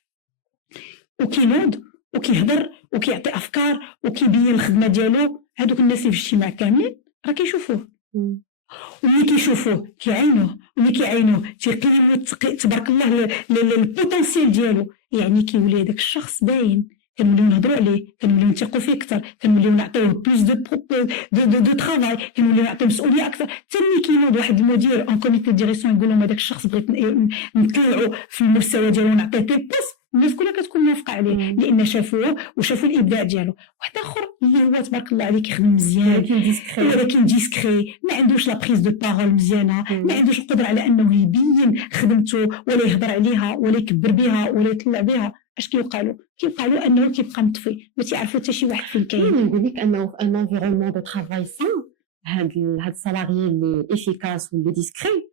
وكينوض وكيهضر وكيعطي افكار وكيبين الخدمه ديالو. هذوك الناس اللي في الاجتماع كاملين راه كيشوفوه وملي كيشوفوه كيعينوه، وملي كيعينوه تيقيموا تبارك الله البوتنسيال ديالو، يعني كيولي هذاك الشخص باين، كنوليو نهضروا عليه، كنوليو نثقوا فيه اكثر، كنوليو نعطيوه بلوس دو ترافاي، كنوليو نعطيو مسؤوليه اكثر. حتى ملي كينوض واحد المدير اون كوميتي ديريكسيون يقول لهم هذاك الشخص بغيت نطلعوا في المستوى ديالو ونعطيه بوست، الناس كلها كتكون موافقه عليه لان شافوه وشافوا الابداع ديالو. واحد اخر اللي هو تبارك الله عليه كيخدم مزيان ولكن ديسكري، ما عندوش لا بريز دو بارول مزيانه، ما عندوش القدره على انه يبين خدمته ولا يهضر عليها ولا يكبر بها ولا يطلع بها. اش كيوقع له؟ كيوقع له انه كيبقى مطفي، ما تعرفوا حتى شي واحد فين كاين. نقول لك انه في ان انفيرونمون دو ترافاي سان هاد السالاريي اللي افيكاس واللي ديسكري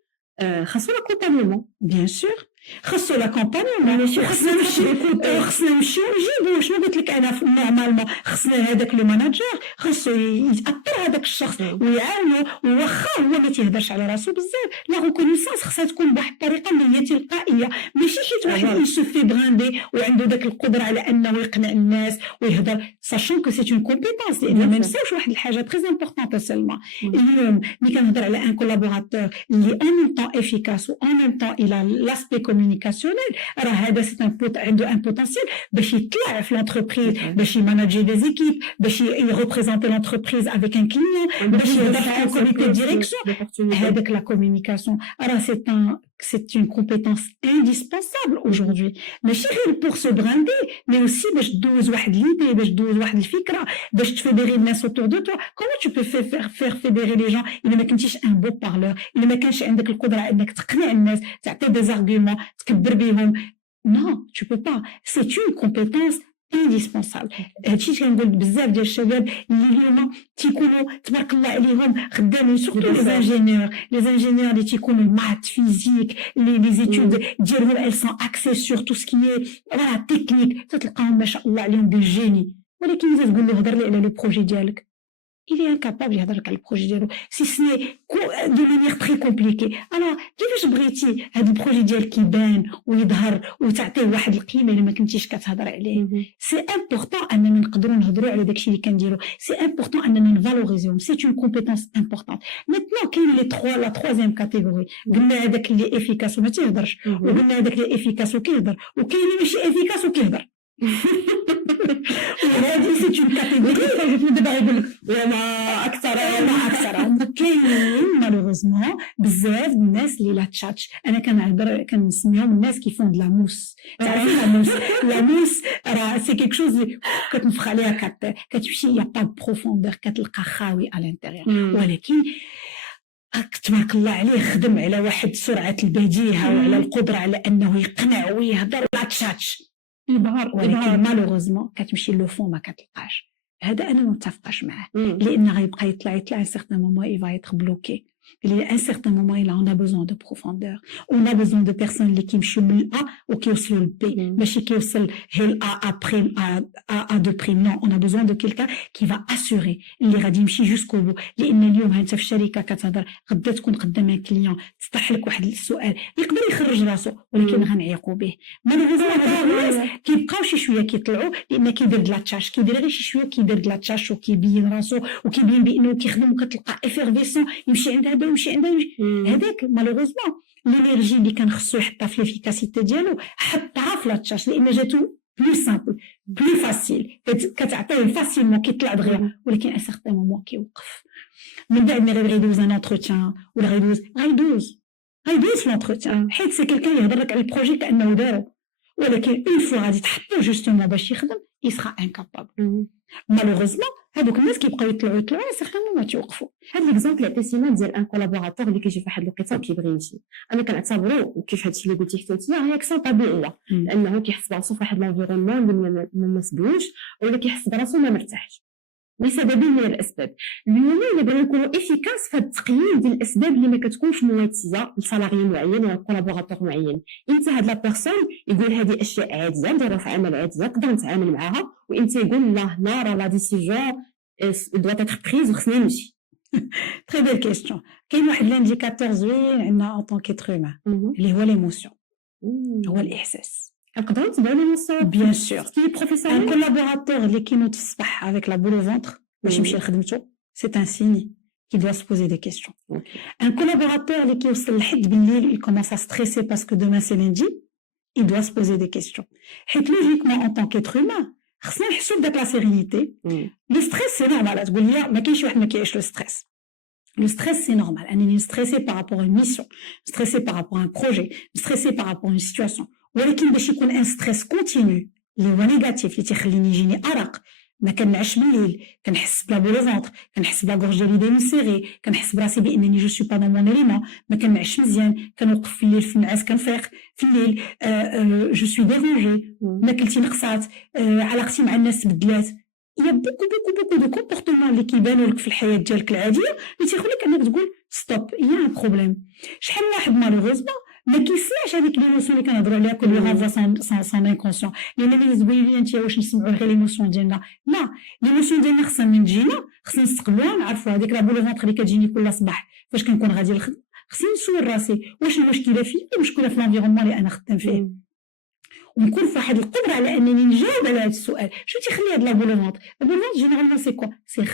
خاصو لاكومبانيمون بيان سور، خاصو لاكومبانيمون، ماشي خاصنا نمشيو نجيبو. شنو قلت لك انا نورمالمون خاصنا هذاك لو ماناجر خاصو يتاثر هذاك الشخص ويعاونو، وواخا هو ما تيهضرش على راسو بزاف، لا ريكونيسانس خاصها تكون بواحد الطريقه اللي هي تلقائيه، ماشي حيت واحد يسوفي براندي وعنده داك القدره على انه يقنع الناس ويهضر، ساشون كو سي اون كومبيتونس. لان ما نساوش واحد الحاجه تري امبورطونت سلمى. اليوم ملي كنهضر على ان كولابوراتور اللي ان ميم طون افيكاس و ان ميم طون الى لاسبي كومونيكاسيونيل، راه هذا عنده ان بوتنسيال باش يطلع في لونتربريز، باش يماناجي دي زيكيب، باش يريبريزونتي لونتربريز افيك ان كليون، باش يهضر في الكوميتي ديريكسيون. هذاك لا كومونيكاسيون راه c'est une compétence indispensable aujourd'hui. ماشي غير pour se brander, mais aussi باش دوز واحد l'idée, باش دوز واحد الفكرة, باش تفيديري الناس autour de toi. Comment tu peux faire fédérer les gens إلا ما كنتيش un beau parleur, إلا ما كانش عندك القدرة انك تقنع الناس, تعطي des arguments, تكبر بهم. Non, tu peux pas. C'est une compétence indispensable. هادشي كنقول بزاف ديال الشباب اللي اليوم تيكونوا تبارك الله عليهم خدامين سورتو لي زانجينيور اللي تيكونوا مات فيزيك لي زيتود ديالهم ال سون اكسي سور تو سكي راه تكنيك, تلقاهم ما شاء الله عليهم دي جيني, ولكن اذا تقول له هضر لي على لو بروجي ديالك il est incapable يهضر لك على البروجي ديالو سي سني دو مانيير تري كومبليكي. انا كيفاش بغيتي هذا البروجي ديالك يبان ويظهر وتعطيه واحد القيمه اللي ما كنتيش كتهضر عليه؟ سي امبورطون اننا نقدروا نهضروا على داكشي اللي كنديروا, سي امبورطون اننا نفالوريزيوهم, سي اون كومبيتونس امبورطون. ميتنون كاين لي تخوا لا تروازيام كاتيجوري, قلنا هذاك اللي افيكاس وما تيهضرش, وقلنا هذاك اللي افيكاس وكيهضر, وكاين اللي ماشي افيكاس وكيهضر. وهذه سي اون كاتيجوري دابا يقول لك وما اكثر كاين مالوغوزمون بزاف الناس اللي لا تشاتش. انا كنسميهم الناس كي فون لا موس, تعرفي لا موس راه سي كيك شوز كتنفخ عليها كتمشي يا با بروفوندور, كتلقى خاوي على الانتيريور, ولكن تبارك الله عليه خدم على واحد سرعه البديهه وعلى القدره على انه يقنع ويهضر لا تشاتش يظهر, ولكن مالوغوزمون كتمشي لو فون ما كتلقاش. هذا انا ما متفقاش معاه, لان غيبقى يطلع ان سيغتان مومون il va être bloqué. Il y a un certain moment, on a besoin de profondeur. On a besoin de personnes qui مشيو من الA وكيوصلوا للB, ماشي كيوصل هي A prime A de prime. Non, on a besoin de quelqu'un qui va assurer اللي غادي يمشي jusqu'au bout. لأن اليوم انت في الشركة كتهضر, غدا تكون قدام كليون تطرح لك واحد السؤال يقدر يخرج راسو, ولكن غنعيقوا به. مالوغوزمون الناس كيبقاو شي شويه كيطلعوا لان كيدير د لاتشاش, كيدير غير شي شويه كيدير د لاتشاش وكيبين راسو وكيبين بانه كيخدم, وكتلقى افيرفيسون يمشي عند هذا ويمشي عند هذاك. مالوغوزمون لينيرجي اللي كان خصو يحطها في ليفيكاسيتي ديالو حطها في لاتشاش, لان جاتو بلو سامبل بلو فاسيل, كتعطيه فاسيلمون كيطلع دغيا, ولكن ان سيغتان مومون كيوقف. من بعد ما غيدوز ان انتروتيان ولا غيدوز في لونتروتيان, حيت سي كيلكان يهضر لك على البروجي كانه دارو, ولكن اون فوا غادي تحطو جوستومون باش يخدم يسرا انكابابل. مالوغوزمون هذوك الناس كيبقاو يطلعوا سيغتان مومون تيوقفوا. هاد ليكزامبل عطيتينا ديال ان كولابوراتور اللي كيجي في واحد الوقيته وكيبغي يمشي, انا كنعتبرو كيف هادشي اللي قلتي حتى انت رياكسيون طبيعيه, لانه كيحس براسو في واحد لونفيرونمون اللي ما مناسبوش ولا كيحس براسو ما مرتاحش لسبب من الاسباب. اليوم الا بغينا نكونوا افيكاس في التقييم ديال الاسباب اللي ما كتكونش مواتيه لسالاري معين ولا كولابوراتور معين. انت هاد لا بيرسون يقول هذه اشياء عاديه نديرها في عمل عاديه نقدر نتعامل معها, وانت يقول لا راه لا ديسيجن دو اتر بريز وخصني نمشي. تري بيل كيستيون. كاين واحد لانديكاتور زوين عندنا اون طون كيتر هيومان اللي هو ليموسيون, هو الاحساس. نقدروا نتبعوا لي مستوى بيان سور. كي بروفيسيونيل ان كولابوراتور اللي كينوض في الصباح افيك لا بول او فونتر باش يمشي لخدمته, سي ان سيني qui doit se poser des questions. Un collaborateur qui يوصل لحد بالليل il commence à stresser parce que demain c'est lundi, il doit se poser des questions. حيت logiquement en tant qu'être humain خصنا نحسوا بداك لا سيرينيتي. لو ستريس سي نورمال. تقول لي ما كاينش واحد ما كيعيش لو ستريس. Le stress, c'est normal. On est stressé par rapport à une mission, stressé par rapport à un projet, stressé par rapport à une situation. ولكن باش يكون un stress continu اللي هو نيجاتيف اللي تيخليني يجيني أرق، ما كنعش بالليل، كنحس بلا بو لو فونتر، كنحس بلا غورج ديالي ديموسيغي، كنحس براسي بانني جو سو با دون مون اليمون، ما كنعش مزيان، كنوقف في الليل في النعاس كنفيق في الليل، جو سو ديرونجي، ماكلتي نقصات، علاقتي مع الناس تبدلات. Il y a beaucoup de comportements اللي كيبانوا لك في الحياه ديالك العاديه اللي تيخليك انك تقول ستوب il y a un problème. شحال من واحد مالوغوزمون ما كيسمعش هذيك ليموسيون اللي كنهضروا عليها كل رافا سان انكونسيون، لان ملي تقولي لي انت واش نسمعوا غير ليموسيون ديالنا، لا ليموسيون ديالنا خصنا من تجينا خصنا نستقبلوها نعرفوا هذيك لا بولو فونتر اللي كتجيني كل صباح فاش كنكون غادي للخدمه، خصني نسول راسي واش المشكله فيا ولا المشكله في الانفيرونمون اللي انا خدام فيه، ونكون في واحد القدره على انني نجاوب على هذا السؤال. شو تيخلي هاد لا بولو فونتر؟ لا بولو فونتر جينيرالمون سي كوا؟ سي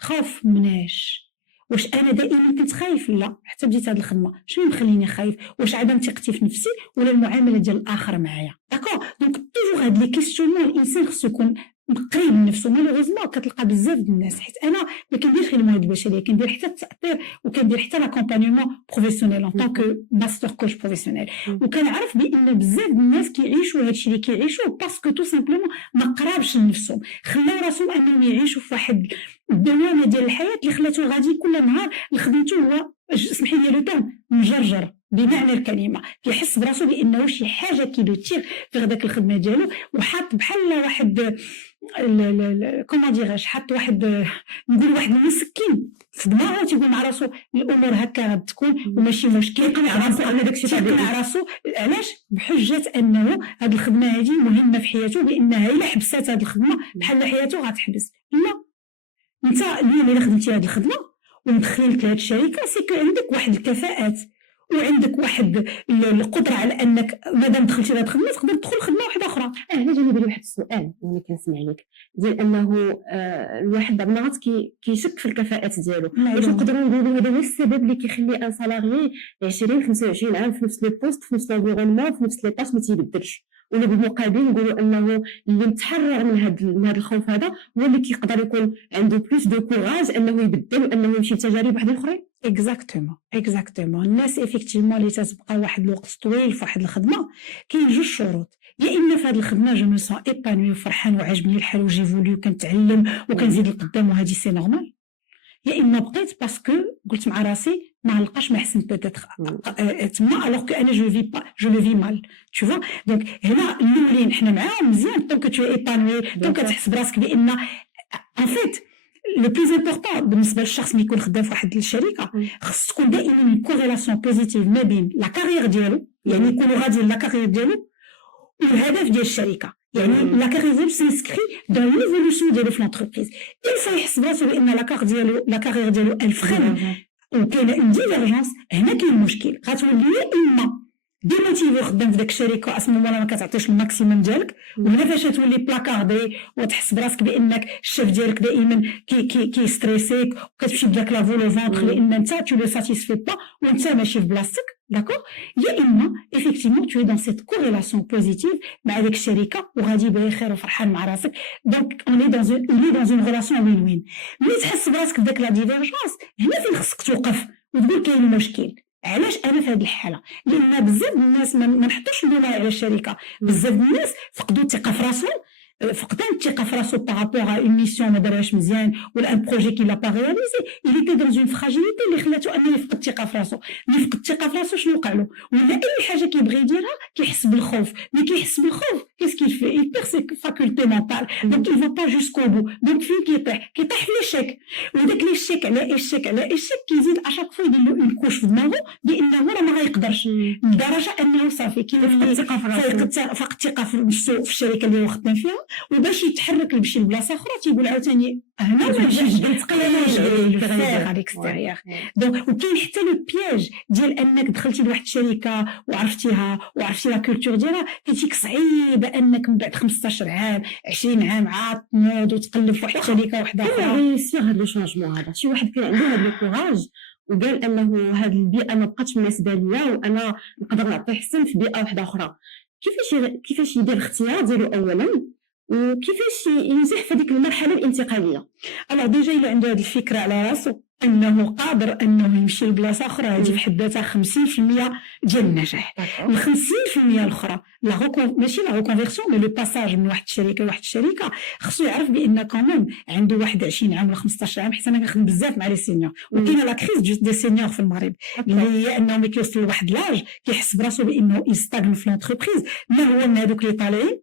خوف مناش. واش انا دائما كنت خايف؟ لا، حتى بديت هاد الخدمه شنو مخليني خايف؟ واش عدم ثقتي في نفسي ولا المعامله ديال الاخر معايا؟ داكور. دونك توجور هاد لي كيسيونمون الانسان خصو يكون قريب من نفسه. مالوغوزمون كتلقى بزاف ديال الناس، حيت انا ما كنديرش غير الموارد البشريه، كندير حتى التاثير وكندير حتى لاكومبانيمون بروفيسيونيل ان طونك ماستر كوتش بروفيسيونيل، وكنعرف بان بزاف ديال الناس كيعيشوا هادشي اللي كيعيشوه باسكو تو سامبلومون ما قرابش لنفسهم، خلاو راسهم انهم يعيشوا في واحد الدوامه ديال الحياه اللي خلاته غادي كل نهار لخدمته هو سمحي لي لو تيرم مجرجر بمعنى الكلمه، كيحس براسو بانه شي حاجه كيدوتير في هذاك الخدمه ديالو، وحاط بحال واحد كومون ديغاش، حط واحد نقول واحد المسكين في دماغه، تيقول مع راسو الامور هكا غادي تكون وماشي مشكل، يقنع راسو ان داكشي طبيعي، يقنع راسو علاش؟ بحجه انه هذه الخدمه هذه مهمه في حياته، بانها الا حبسات هذه الخدمه بحال حياته غتحبس. لا، انت اليوم الا خدمتي هذه الخدمه ومدخلينك لهذه الشركه سيكو عندك واحد الكفاءات وعندك واحد القدره على انك مادام دخلتي لهاد الخدمه تقدر تدخل خدمه واحده اخرى. هنا جاني بالي واحد السؤال ملي كنسمع لك ديال انه الواحد بعض المرات كيشك في الكفاءات ديالو، واش نقدروا نقولوا هذا هو السبب اللي كيخلي ان سالاريي 20 25 عام في نفس لو بوست في نفس لونفيرونمون في نفس لي طاش ما تيبدلش، ولا بالمقابل نقولوا انه اللي متحرر من هذا الخوف هذا هو اللي كيقدر يكون عنده بلوس دو كوراج انه يبدل وانه يمشي لتجارب واحد اخرين. اكزاكتومون الناس افيكتيفمون اللي تتبقى واحد الوقت طويل في واحد الخدمه كاين جوج شروط، يا اما في هذه الخدمه جو مو سون ايبانوي وفرحان وعجبني الحال وجيفولي وكنتعلم وكنزيد لقدام وهذه سي نورمال، يا اما بقيت باسكو قلت مع راسي ما لقاش ما حسن بيتيتر تما الوغ كو انا جو في با جو لو في مال تو فوا. دونك هنا الاولين حنا معاهم مزيان طونك تو ايبانوي طونك تحس براسك بان ان فيت لو بلوز امبورطون بالنسبه للشخص اللي يكون خدام في واحد الشركه خص تكون دائما اون كوريلاسيون بوزيتيف ما بين لا كارير ديالو، يعني يكونوا غاديين لا كارير ديالو والهدف ديال الشركه، يعني لا كارير ديالو سانسكري دون ليفولوسيون ديالو في لونتربريز. il يحس براسو بان لا كارير ديالو الفخم وكاينه اون ديفيرجونس، هنا كاين المشكل. غتولي يا اما ديموتيفي خدام في داك الشركه اسمو ما كتعطيش الماكسيموم ديالك، وهنا فاش تولي بلاكاردي وتحس براسك بانك الشيف ديالك دائما كي ستريسيك وكتمشي بداك لا فولو فونتر لان انت تو لو ساتيسفي با وانت ماشي في بلاصتك، داكور. يا اما ايفيكتيفمون تو دون سيت كوريلاسيون بوزيتيف مع ديك الشركه وغادي بخير وفرحان مع راسك، دونك اوني دون اون ريلاسيون وين وين. ملي تحس براسك بداك لا ديفيرجونس هنا فين خصك توقف وتقول كاين مشكل. علاش انا في هذه الحاله؟ لان بزاف الناس ما نحطوش اللومه على الشركه، بزاف الناس فقدوا الثقه في راسهم، فقدان الثقه في راسو بارابور اون ميسيون ما دارهاش مزيان ولا ان بروجي كي لا با رياليزي، il était dans une fragilité اللي خلاته انه يفقد الثقه في راسو. ملي فقد الثقه في راسو شنو وقع له؟ ولا اي حاجه كيبغي يديرها كيحس بالخوف، ملي كيحس بالخوف كيسكيل في il perd ses facultés mentales donc il va pas jusqu'au bout. donc فين كيطيح في ليشيك، وداك ليشيك على ايشيك كيزيد اشاك فوا يدير له اون كوش في دماغه بانه راه ما غيقدرش يقدرش لدرجه انه صافي كيولي فقد الثقه في الشركه اللي هو خدام فيها، وباش يتحرك يمشي لبلاصه اخرى تيقول عاوتاني هنا ما نجمش نتقلب على اكستيريور. دونك وكاين حتى لو بياج ديال انك دخلتي لواحد الشركه وعرفتيها وعرفتي لا كولتور ديالها، كتجيك صعيبه انك من بعد 15 عام 20 عام عاد تنوض وتقلب في واحد الشركه واحده اخرى. يصير هذا لو شونجمون هذا، شي واحد كان عنده هذا الكوراج وقال انه هذه البيئه ما بقاتش مناسبه ليا وانا نقدر نعطي حسن في بيئه واحده اخرى. كيفاش يدير الاختيار ديالو اولا، وكيفاش ينجح في هذيك المرحله الانتقاليه؟ انا ديجا الا عنده هذه الفكره على راسو انه قادر انه يمشي لبلاصه اخرى، هذه في حد ذاتها 50% ديال النجاح. ال 50% الاخرى ماشي لا ريكونفيرسيون مي لو باساج من واحد الشركه لواحد الشركه، خصو يعرف بان كمان عنده 21 عام ولا 15 عام. حيت انا كنخدم بزاف مع لي سينيور، وكاينه لا كريز دي سينيور في المغرب اللي هي انهم كيوصلوا لواحد لاج كيحس براسو بانه يستاغن في لونتربريز. ما هو من هذوك اللي طالعين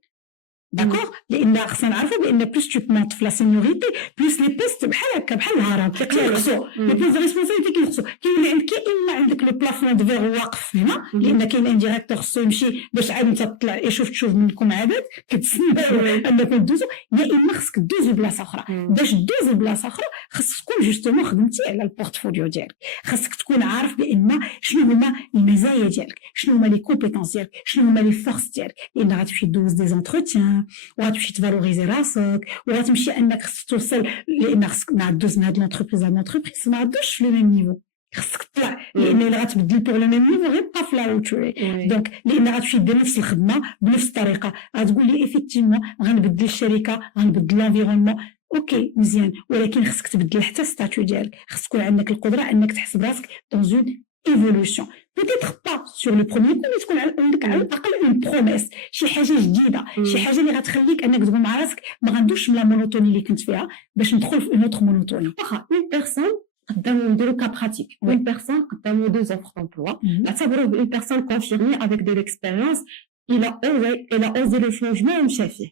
داكوغ، لان خصنا نعرفوا بان بلوس تو تمونت في لا سينيوريتي بلوس لي بوست بحال هكا بحال الهرم كيخصو لي بوست ريسبونسابيلتي كيخصو. كاين عندك يا اما عندك لو بلافون دو فيغ واقف هنا، لان كاين ان ديريكتور خصو يمشي باش عاد انت تطلع تشوف منكم عدد كتسناو انكم دوزو، يا اما خصك دوزو بلاصه اخرى. باش دوزو بلاصه اخرى خصك تكون جوستومون خدمتي على البورتفوليو ديالك، خصك تكون عارف بان شنو هما المزايا ديالك، شنو هما لي كومبيتونس ديالك، شنو هما لي فورس ديالك، لان غتمشي دوز دي زونتروتيان وغتمشي تفالوريزي راسك وغتمشي انك خصك توصل، لان خصك مع دوز من هاد لونتربريز لهاد لونتربريز ما عندوش في لو ميم نيفو، خصك تطلع لان الا غتبدل بوغ لو ميم نيفو غيبقى في لا روتوري. دونك لان غتمشي دير نفس الخدمه بنفس الطريقه، غتقول لي ايفيكتيفمون غنبدل الشركه غنبدل لونفيرونمون اوكي مزيان، ولكن خصك تبدل حتى ستاتيو ديالك، خصك تكون عندك القدره انك تحس براسك دون اون ايفولوشن. peut-être pas sur le premier coup, mais تكون عندك على الاقل اون بروميس، شي حاجه جديده، شي حاجه اللي غتخليك انك تقول مع راسك ما غندوش من لا مونوتوني اللي كنت فيها باش ندخل في اون اوتر مونوتوني. واخا اون بيرسون قدامو نديرو كا براتيك، اون بيرسون قدامو دو زوفر دمبلوا، نعتبروه اون بيرسون كونفيرمي افيك دو ليكسبيريونس، الى اوزي لو شونجمون ومشى فيه.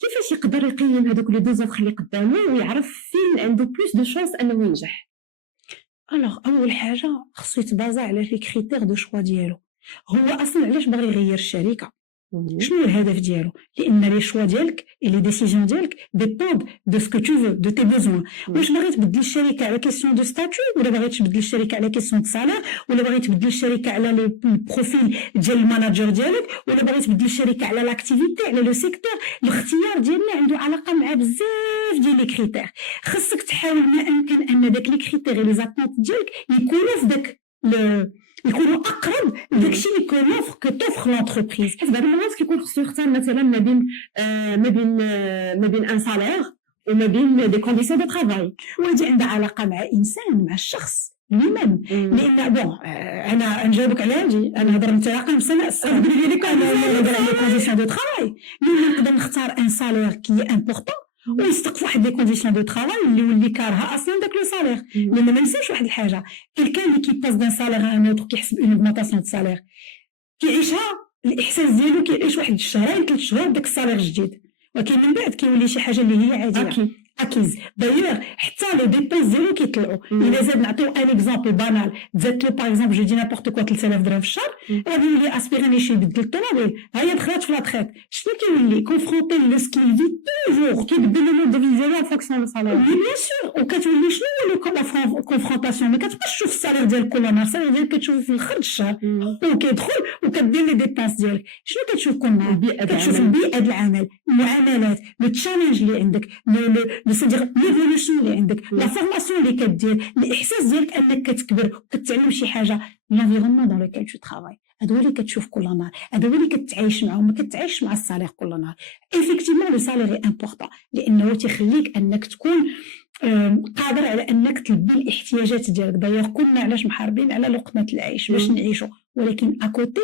كيفاش يقدر يقيم هذوك لي دو زوفر اللي قدامو ويعرف فين عنده بلوس دو شانس انه ينجح؟ الوغ اول حاجه خصو يتبازا على لي كريتير دو شوا ديالو. هو اصلا علاش باغي يغير الشركه؟ شنو الهدف ديالو؟ لان لي شوا ديالك لي ديسيجن ديالك ديبوند دو سكو تو فو دو تي بوزوان. واش باغي تبدل الشركه على كيسيون دو ستاتيو، ولا باغي تبدل الشركه على كيسيون دو سالير، ولا باغي تبدل الشركه على البروفيل ديال الماناجر ديالك، ولا باغي تبدل الشركه على لاكتيفيتي على لو سيكتور؟ الاختيار ديالنا عنده علاقه مع بزاف ديال لي كريتير. خصك تحاول ما امكن ان داك لي كريتير لي زاتونت ديالك يكونوا في داك يكونوا اقرب لداكشي اللي كونوفر كتوفر لونتربريز. حيت بعض المرات كيكون خصو يختار مثلا ما بين ان سالير وما بين دي كونديسيون دو طرافاي، وهذه عندها علاقه مع انسان، مع الشخص لمن. لان بون انا نجاوبك على هادي، انا هضر نتاعي سنه تقولي لي انا نهضر على كونديسيون دو طرافاي، ملي نقدر نختار ان سالير كي امبورطون ويستقف واحد لي كونديسيون دو طرافاي اللي ولي كارها اصلا داك لو سالير. لان ما ننساوش واحد الحاجه، كلكان اللي كيباس دان سالير ان اوتر كيحسب اون اوغمونطاسيون دو سالير كيعيشها الاحساس ديالو كيعيش واحد الشهرين 3 شهور داك السالير جديد، ولكن من بعد كيولي شي حاجه اللي هي عاديه اكيز. دايوغ حتى لو ديبونس ديالو كيطلعوا. الا زاد نعطيو ان اكزامبل بانال، زادت له باغ اكزامبل جو دي نابورت كوا 3000 درهم في الشهر، غادي يولي اسبيراني شي يبدل الطوموبيل، ها هي دخلت في لا تخيط. شنو كيولي كونفرونتي لو سكيل في توجور كيبدل لو مود دو فيزيو ان فونكسيون دو سالير. بيان سور، وكتولي شنو لو كونفرونطاسيون، ما كتبقاش تشوف السالير ديال كل نهار، السالير ديالك كتشوف في الاخر الشهر وكيدخل وكدير لي ديبونس ديالك. شنو كتشوف كل نهار؟ كتشوف بيئه العمل، المعاملات، لو تشالنج اللي عندك، لو سيدير ليفولوشن اللي عندك، لا فورماسيون اللي كدير، الاحساس ديالك انك كتكبر وكتعلم شي حاجه، لونفيرونمون دون لوكال تو ترافاي. هادو اللي كتشوف كل نهار، هادو اللي كتعايش معاهم، ما كتعيش مع السالير كل نهار. ايفيكتيفمون لو سالير امبورطون لانه تيخليك انك تكون قادر على انك تلبي الاحتياجات ديالك. دايوغ كنا علاش محاربين على لقمه العيش باش نعيشوا، ولكن اكوتي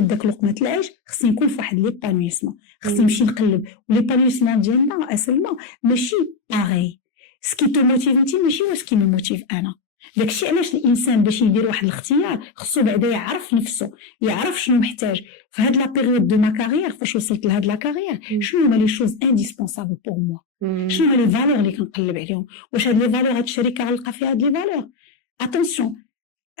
داك لقمه العيش خصني نكون في واحد ليبانويسمون، خصني نمشي نقلب. وليبانويسمون ديالنا اسلمه ماشي باغي، سكي تو موتيف انتي ماشي هو سكي مو موتيف انا. داكشي علاش الانسان باش يدير واحد الاختيار خصو بعدا يعرف نفسه، يعرف شنو محتاج في هاد لا بيريود دو ما كارير. فاش وصلت لهاد لا كارير شنو هما لي شوز انديسبونسابل بور موا، شنو هما لي فالور اللي كنقلب عليهم، واش هاد لي فالور هاد الشركه غنلقى فيها هاد لي فالور. اتونسيون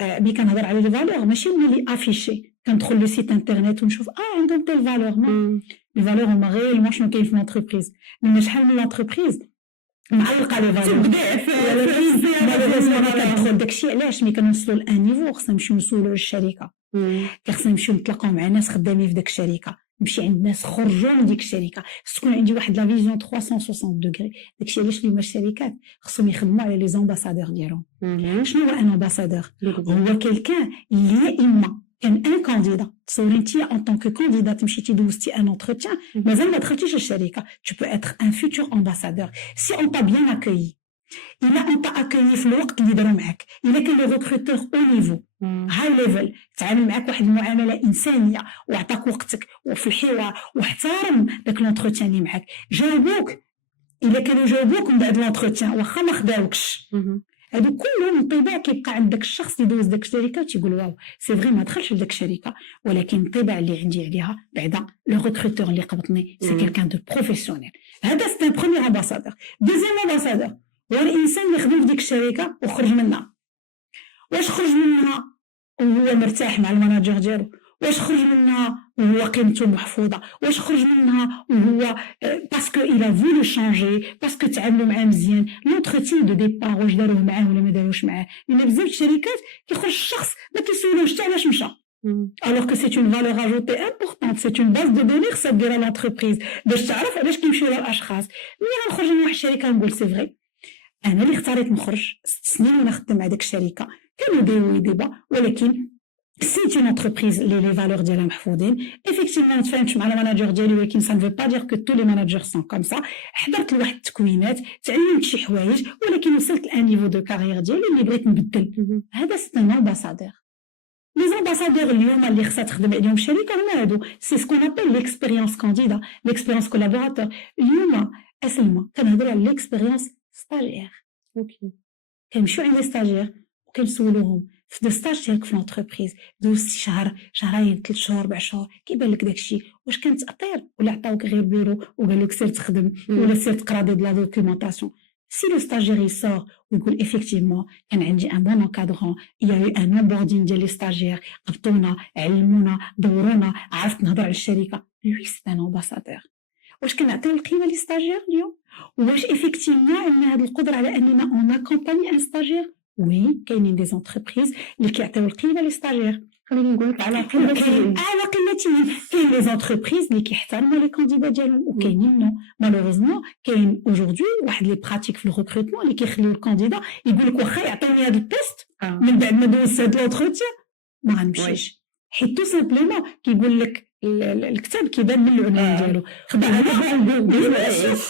مي كنهضر على لي فالور ماشي ملي افيشي كندخل لو سيت انترنت ونشوف عندهم تال فالور نو لي فالور هما غير شنو كاين في لونتربريز لما شحال من لونتربريز معلقه لي فالور كندخل داكشي علاش ملي كنوصلوا لان نيفو خصنا نمشيو نسولوا الشركه خصنا نمشيو نتلاقاو مع ناس خدامين في داك الشركه نمشي عند ناس خرجوا من ديك الشركه تكون عندي واحد لا فيزيون 360 دوغري داكشي علاش اليوم الشركات خصهم يخدموا على لي زامباسادور ديالهم شنو هو ان امباسادور هو كيلكان اللي اما كان ان كانديدا تصوري انت ان طونك كانديدا مشيتي دوزتي ان انتروتيان مازال ما دخلتيش الشركه tu peux être un futur ambassadeur si on t'a bien accueilli الا انت اكايي في الوقت اللي داروا معاك الا كان لو ريكروتور او نيفو هاي ليفل تعامل معاك واحد المعامله انسانيه وعطاك وقتك وفي الحوار واحترم داك لونتروتيان اللي معاك جاوبوك الا كانوا جاوبوك من بعد لونتروتيان واخا ما خداوكش هادو كلهم انطباع كيبقى عند داك الشخص اللي دوز داك الشركه وتيقول واو سي فري ما دخلش لداك الشركه ولكن الانطباع اللي عندي عليها بعدا لو ريكروتور اللي قبطني سي كيلكان دو بروفيسيونيل هذا سي ان بروميير امباسادور دوزيام امباسادور هو الانسان اللي خدم في ديك الشركه وخرج منها واش خرج منها وهو مرتاح مع المناجر ديالو واش خرج منها وهو قيمته محفوظه واش خرج منها وهو باسكو الى فولو شانجي باسكو تعاملوا معاه مزيان لونتروتيان دو ديبار واش داروه معاه ولا ما داروش معاه لان بزاف الشركات كيخرج الشخص ما كيسولوش حتى علاش مشى alors que c'est une valeur ajoutée importante c'est une base de données خصها ديرها لونتربريز باش تعرف علاش كيمشيو الاشخاص ملي غنخرج من واحد الشركه نقول سي فري انا اللي اختاريت نخرج 6 سنين وانا خدام مع داك الشركه كانوا دايروا ديبا ولكن سي اون انتربريز اللي لي فالور ديالها محفوظين ايفيكتيفمون نتفاهمت مع الماناجر ديالي ولكن سا نفو با دير كو تو لي ماناجر سون كوم سا حضرت لواحد التكوينات تعلمت شي حوايج ولكن وصلت لان نيفو دو كارير ديالي اللي بغيت نبدل هذا سي ان امباسادور لي زامباسادور اليوم اللي خصها تخدم عليهم الشركه هما هادو سي سكون ابل ليكسبيريونس كانديدا ليكسبيريونس كولابوراتور اليوم اسلمه كنهضروا على ليكسبيريونس ستاجير اوكي كنمشيو عند لي ستاجير وكنسولوهم في دو ستاج ديالك في لونتربريز دوزتي شهر شهرين 3 شهور 4 شهور كيبان لك داكشي واش كان تاثير ولا عطاوك غير بيرو وقال لك سير تخدم ولا سير تقرا دي لا دوكيومونطاسيون سي لو ستاجير يسور ويقول effectivement كان عندي ان بون انكادرون يا يو ان اونبوردين ديال لي ستاجير قبطونا علمونا دورونا عرفت نهضر على الشركه لوي سي ان امباسادور واش كنعطيو القيمه لي ستاجير اليوم واش effectivement عندنا هذه القدره على اننا اون اكومباني ان ستاجير وي كاينين دي زونتربريز اللي كيعطيو القيمه لي ستاجير خليني نقول لك على قيمتهم كاين لي زونتربريز اللي كيحترموا لي كانديدا ديالهم وكاينين نو مالوروزمون كاين اوجوردي واحد لي براتيك في الريكروتمون اللي كيخليو الكانديدا يقول لك واخا يعطيوني هذا البوست من بعد ما دوزت هاد لونتروتيان ما غنمشيش حيت تو سامبلومون كيقول لك الكتاب كيبان من العنوان ديالو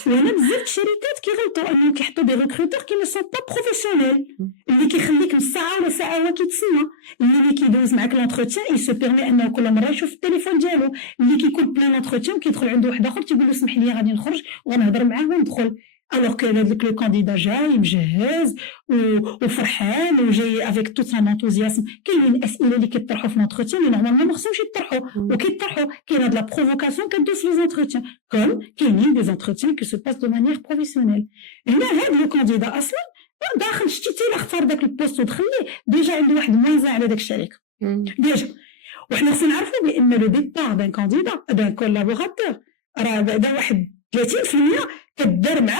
وانا بزاف الشركات كيغلطوا انهم كيحطوا دي ريكروتور كي ما سون با بروفيسيونيل اللي كيخليك نص ساعه ولا ساعه هو كيتسنى اللي كيدوز معاك لونتروتيان اي سو بيرمي انه كل مره يشوف التليفون ديالو اللي كيكون بلان لونتروتيان كيدخل عنده واحد اخر تيقول له اسمح لي غادي نخرج ونهضر معاه وندخل alors que هذاك لو كانديدا جاي مجهز وفرحان وجاي افيك تو سان انتوزياسم كاينين الاسئله اللي كيطرحوا في لونتروتيان اللي نورمالمون ما خصهمش يطرحوا وكيطرحوا كاين هاد لا بروفوكاسيون كدوز في لي زونتروتيان كوم كاينين دي زونتروتيان كي سو باس دو مانيير بروفيسيونيل هنا هاد لو كانديدا اصلا داخل شتي لا اختار داك البوست ودخل ليه ديجا عنده واحد موازه على داك الشركه ديجا وحنا خصنا نعرفوا بان لو ديبار دان كانديدا دان كولابوراتور راه بعدا واحد 30% كدار مع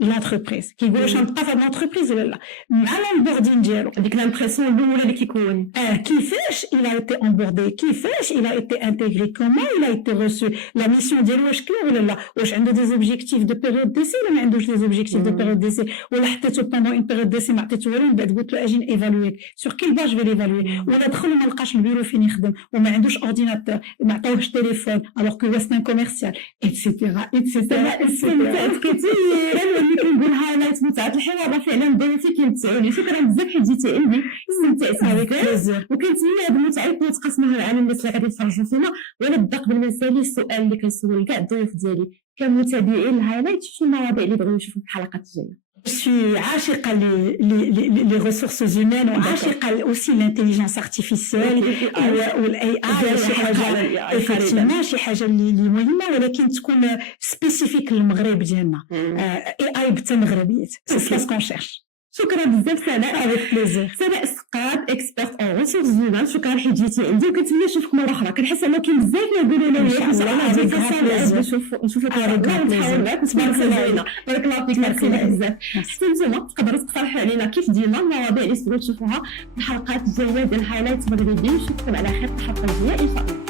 لونتربريز كيقول واش غنبقى في هاد لونتربريز ولا لا مع لونبوردين ديالو ديك لامبرسيون الاولى اللي كيكون كيفاش الى ايتي اونبوردي كيفاش الى ايتي انتيغري كومون الى ايتي ريسو لا ميسيون ديالو واش كلير ولا لا واش عنده دي زوبجيكتيف دو بيريود ديسي ولا ما عندوش دي زوبجيكتيف دو بيريود ديسي ولا حطيتو بوندون اون بيريود ديسي ما عطيتو والو من بعد قلت له اجي نيفالويك سور كيل باج في ليفالوي ولا دخل وما لقاش البيرو فين يخدم وما عندوش اورديناتور ما عطاوهش تليفون الوغ كو هو سان كوميرسيال ايتترا كثير اللي كنقولها انا تمتعت الحوار راه فعلا بديتي كيمتعوني شكرا بزاف حيت جيتي عندي استمتعت معك وكنتمنى هاد المتعه نتقاسموها مع الناس اللي غادي يتفرجوا فينا وانا بدأ قبل ما نسالي السؤال اللي كنسول كاع الضيوف ديالي كمتابعين الهايلايت شي مواضيع اللي بغيو يشوفوا في الحلقات الجايه Je suis عاشقة les ressources humaines وعاشقة aussi l'intelligence artificielle والاي اي شي حاجة effectivement شي حاجة اللي مهمة ولكن تكون سبيسيفيك للمغرب ديالنا اي بالمغربيات سي سا سكون شيرش شكرا بزاف سناء. افيك بليزير. سناء السقاد اكسبيرت اون ريسورس هيومان، شكرا حيت جيتي عندي وكنتمنى نشوفك مره اخرى. كنحس انه كاين بزاف ما يقولوا لي إن شاء الله. هذيك avec grand plaisir. نشوفك avec grand ونتحاور معاك ونتبارك علينا. بارك الله فيك، ميرسي بزاف. حتى نتوما تقدروا تقترحوا علينا كيف ديما المواضيع اللي تبغيو تشوفوها في الحلقات الجايه ديال هايلايت مغربي. نشوفكم على خير في الحلقه الجايه ان شاء الله.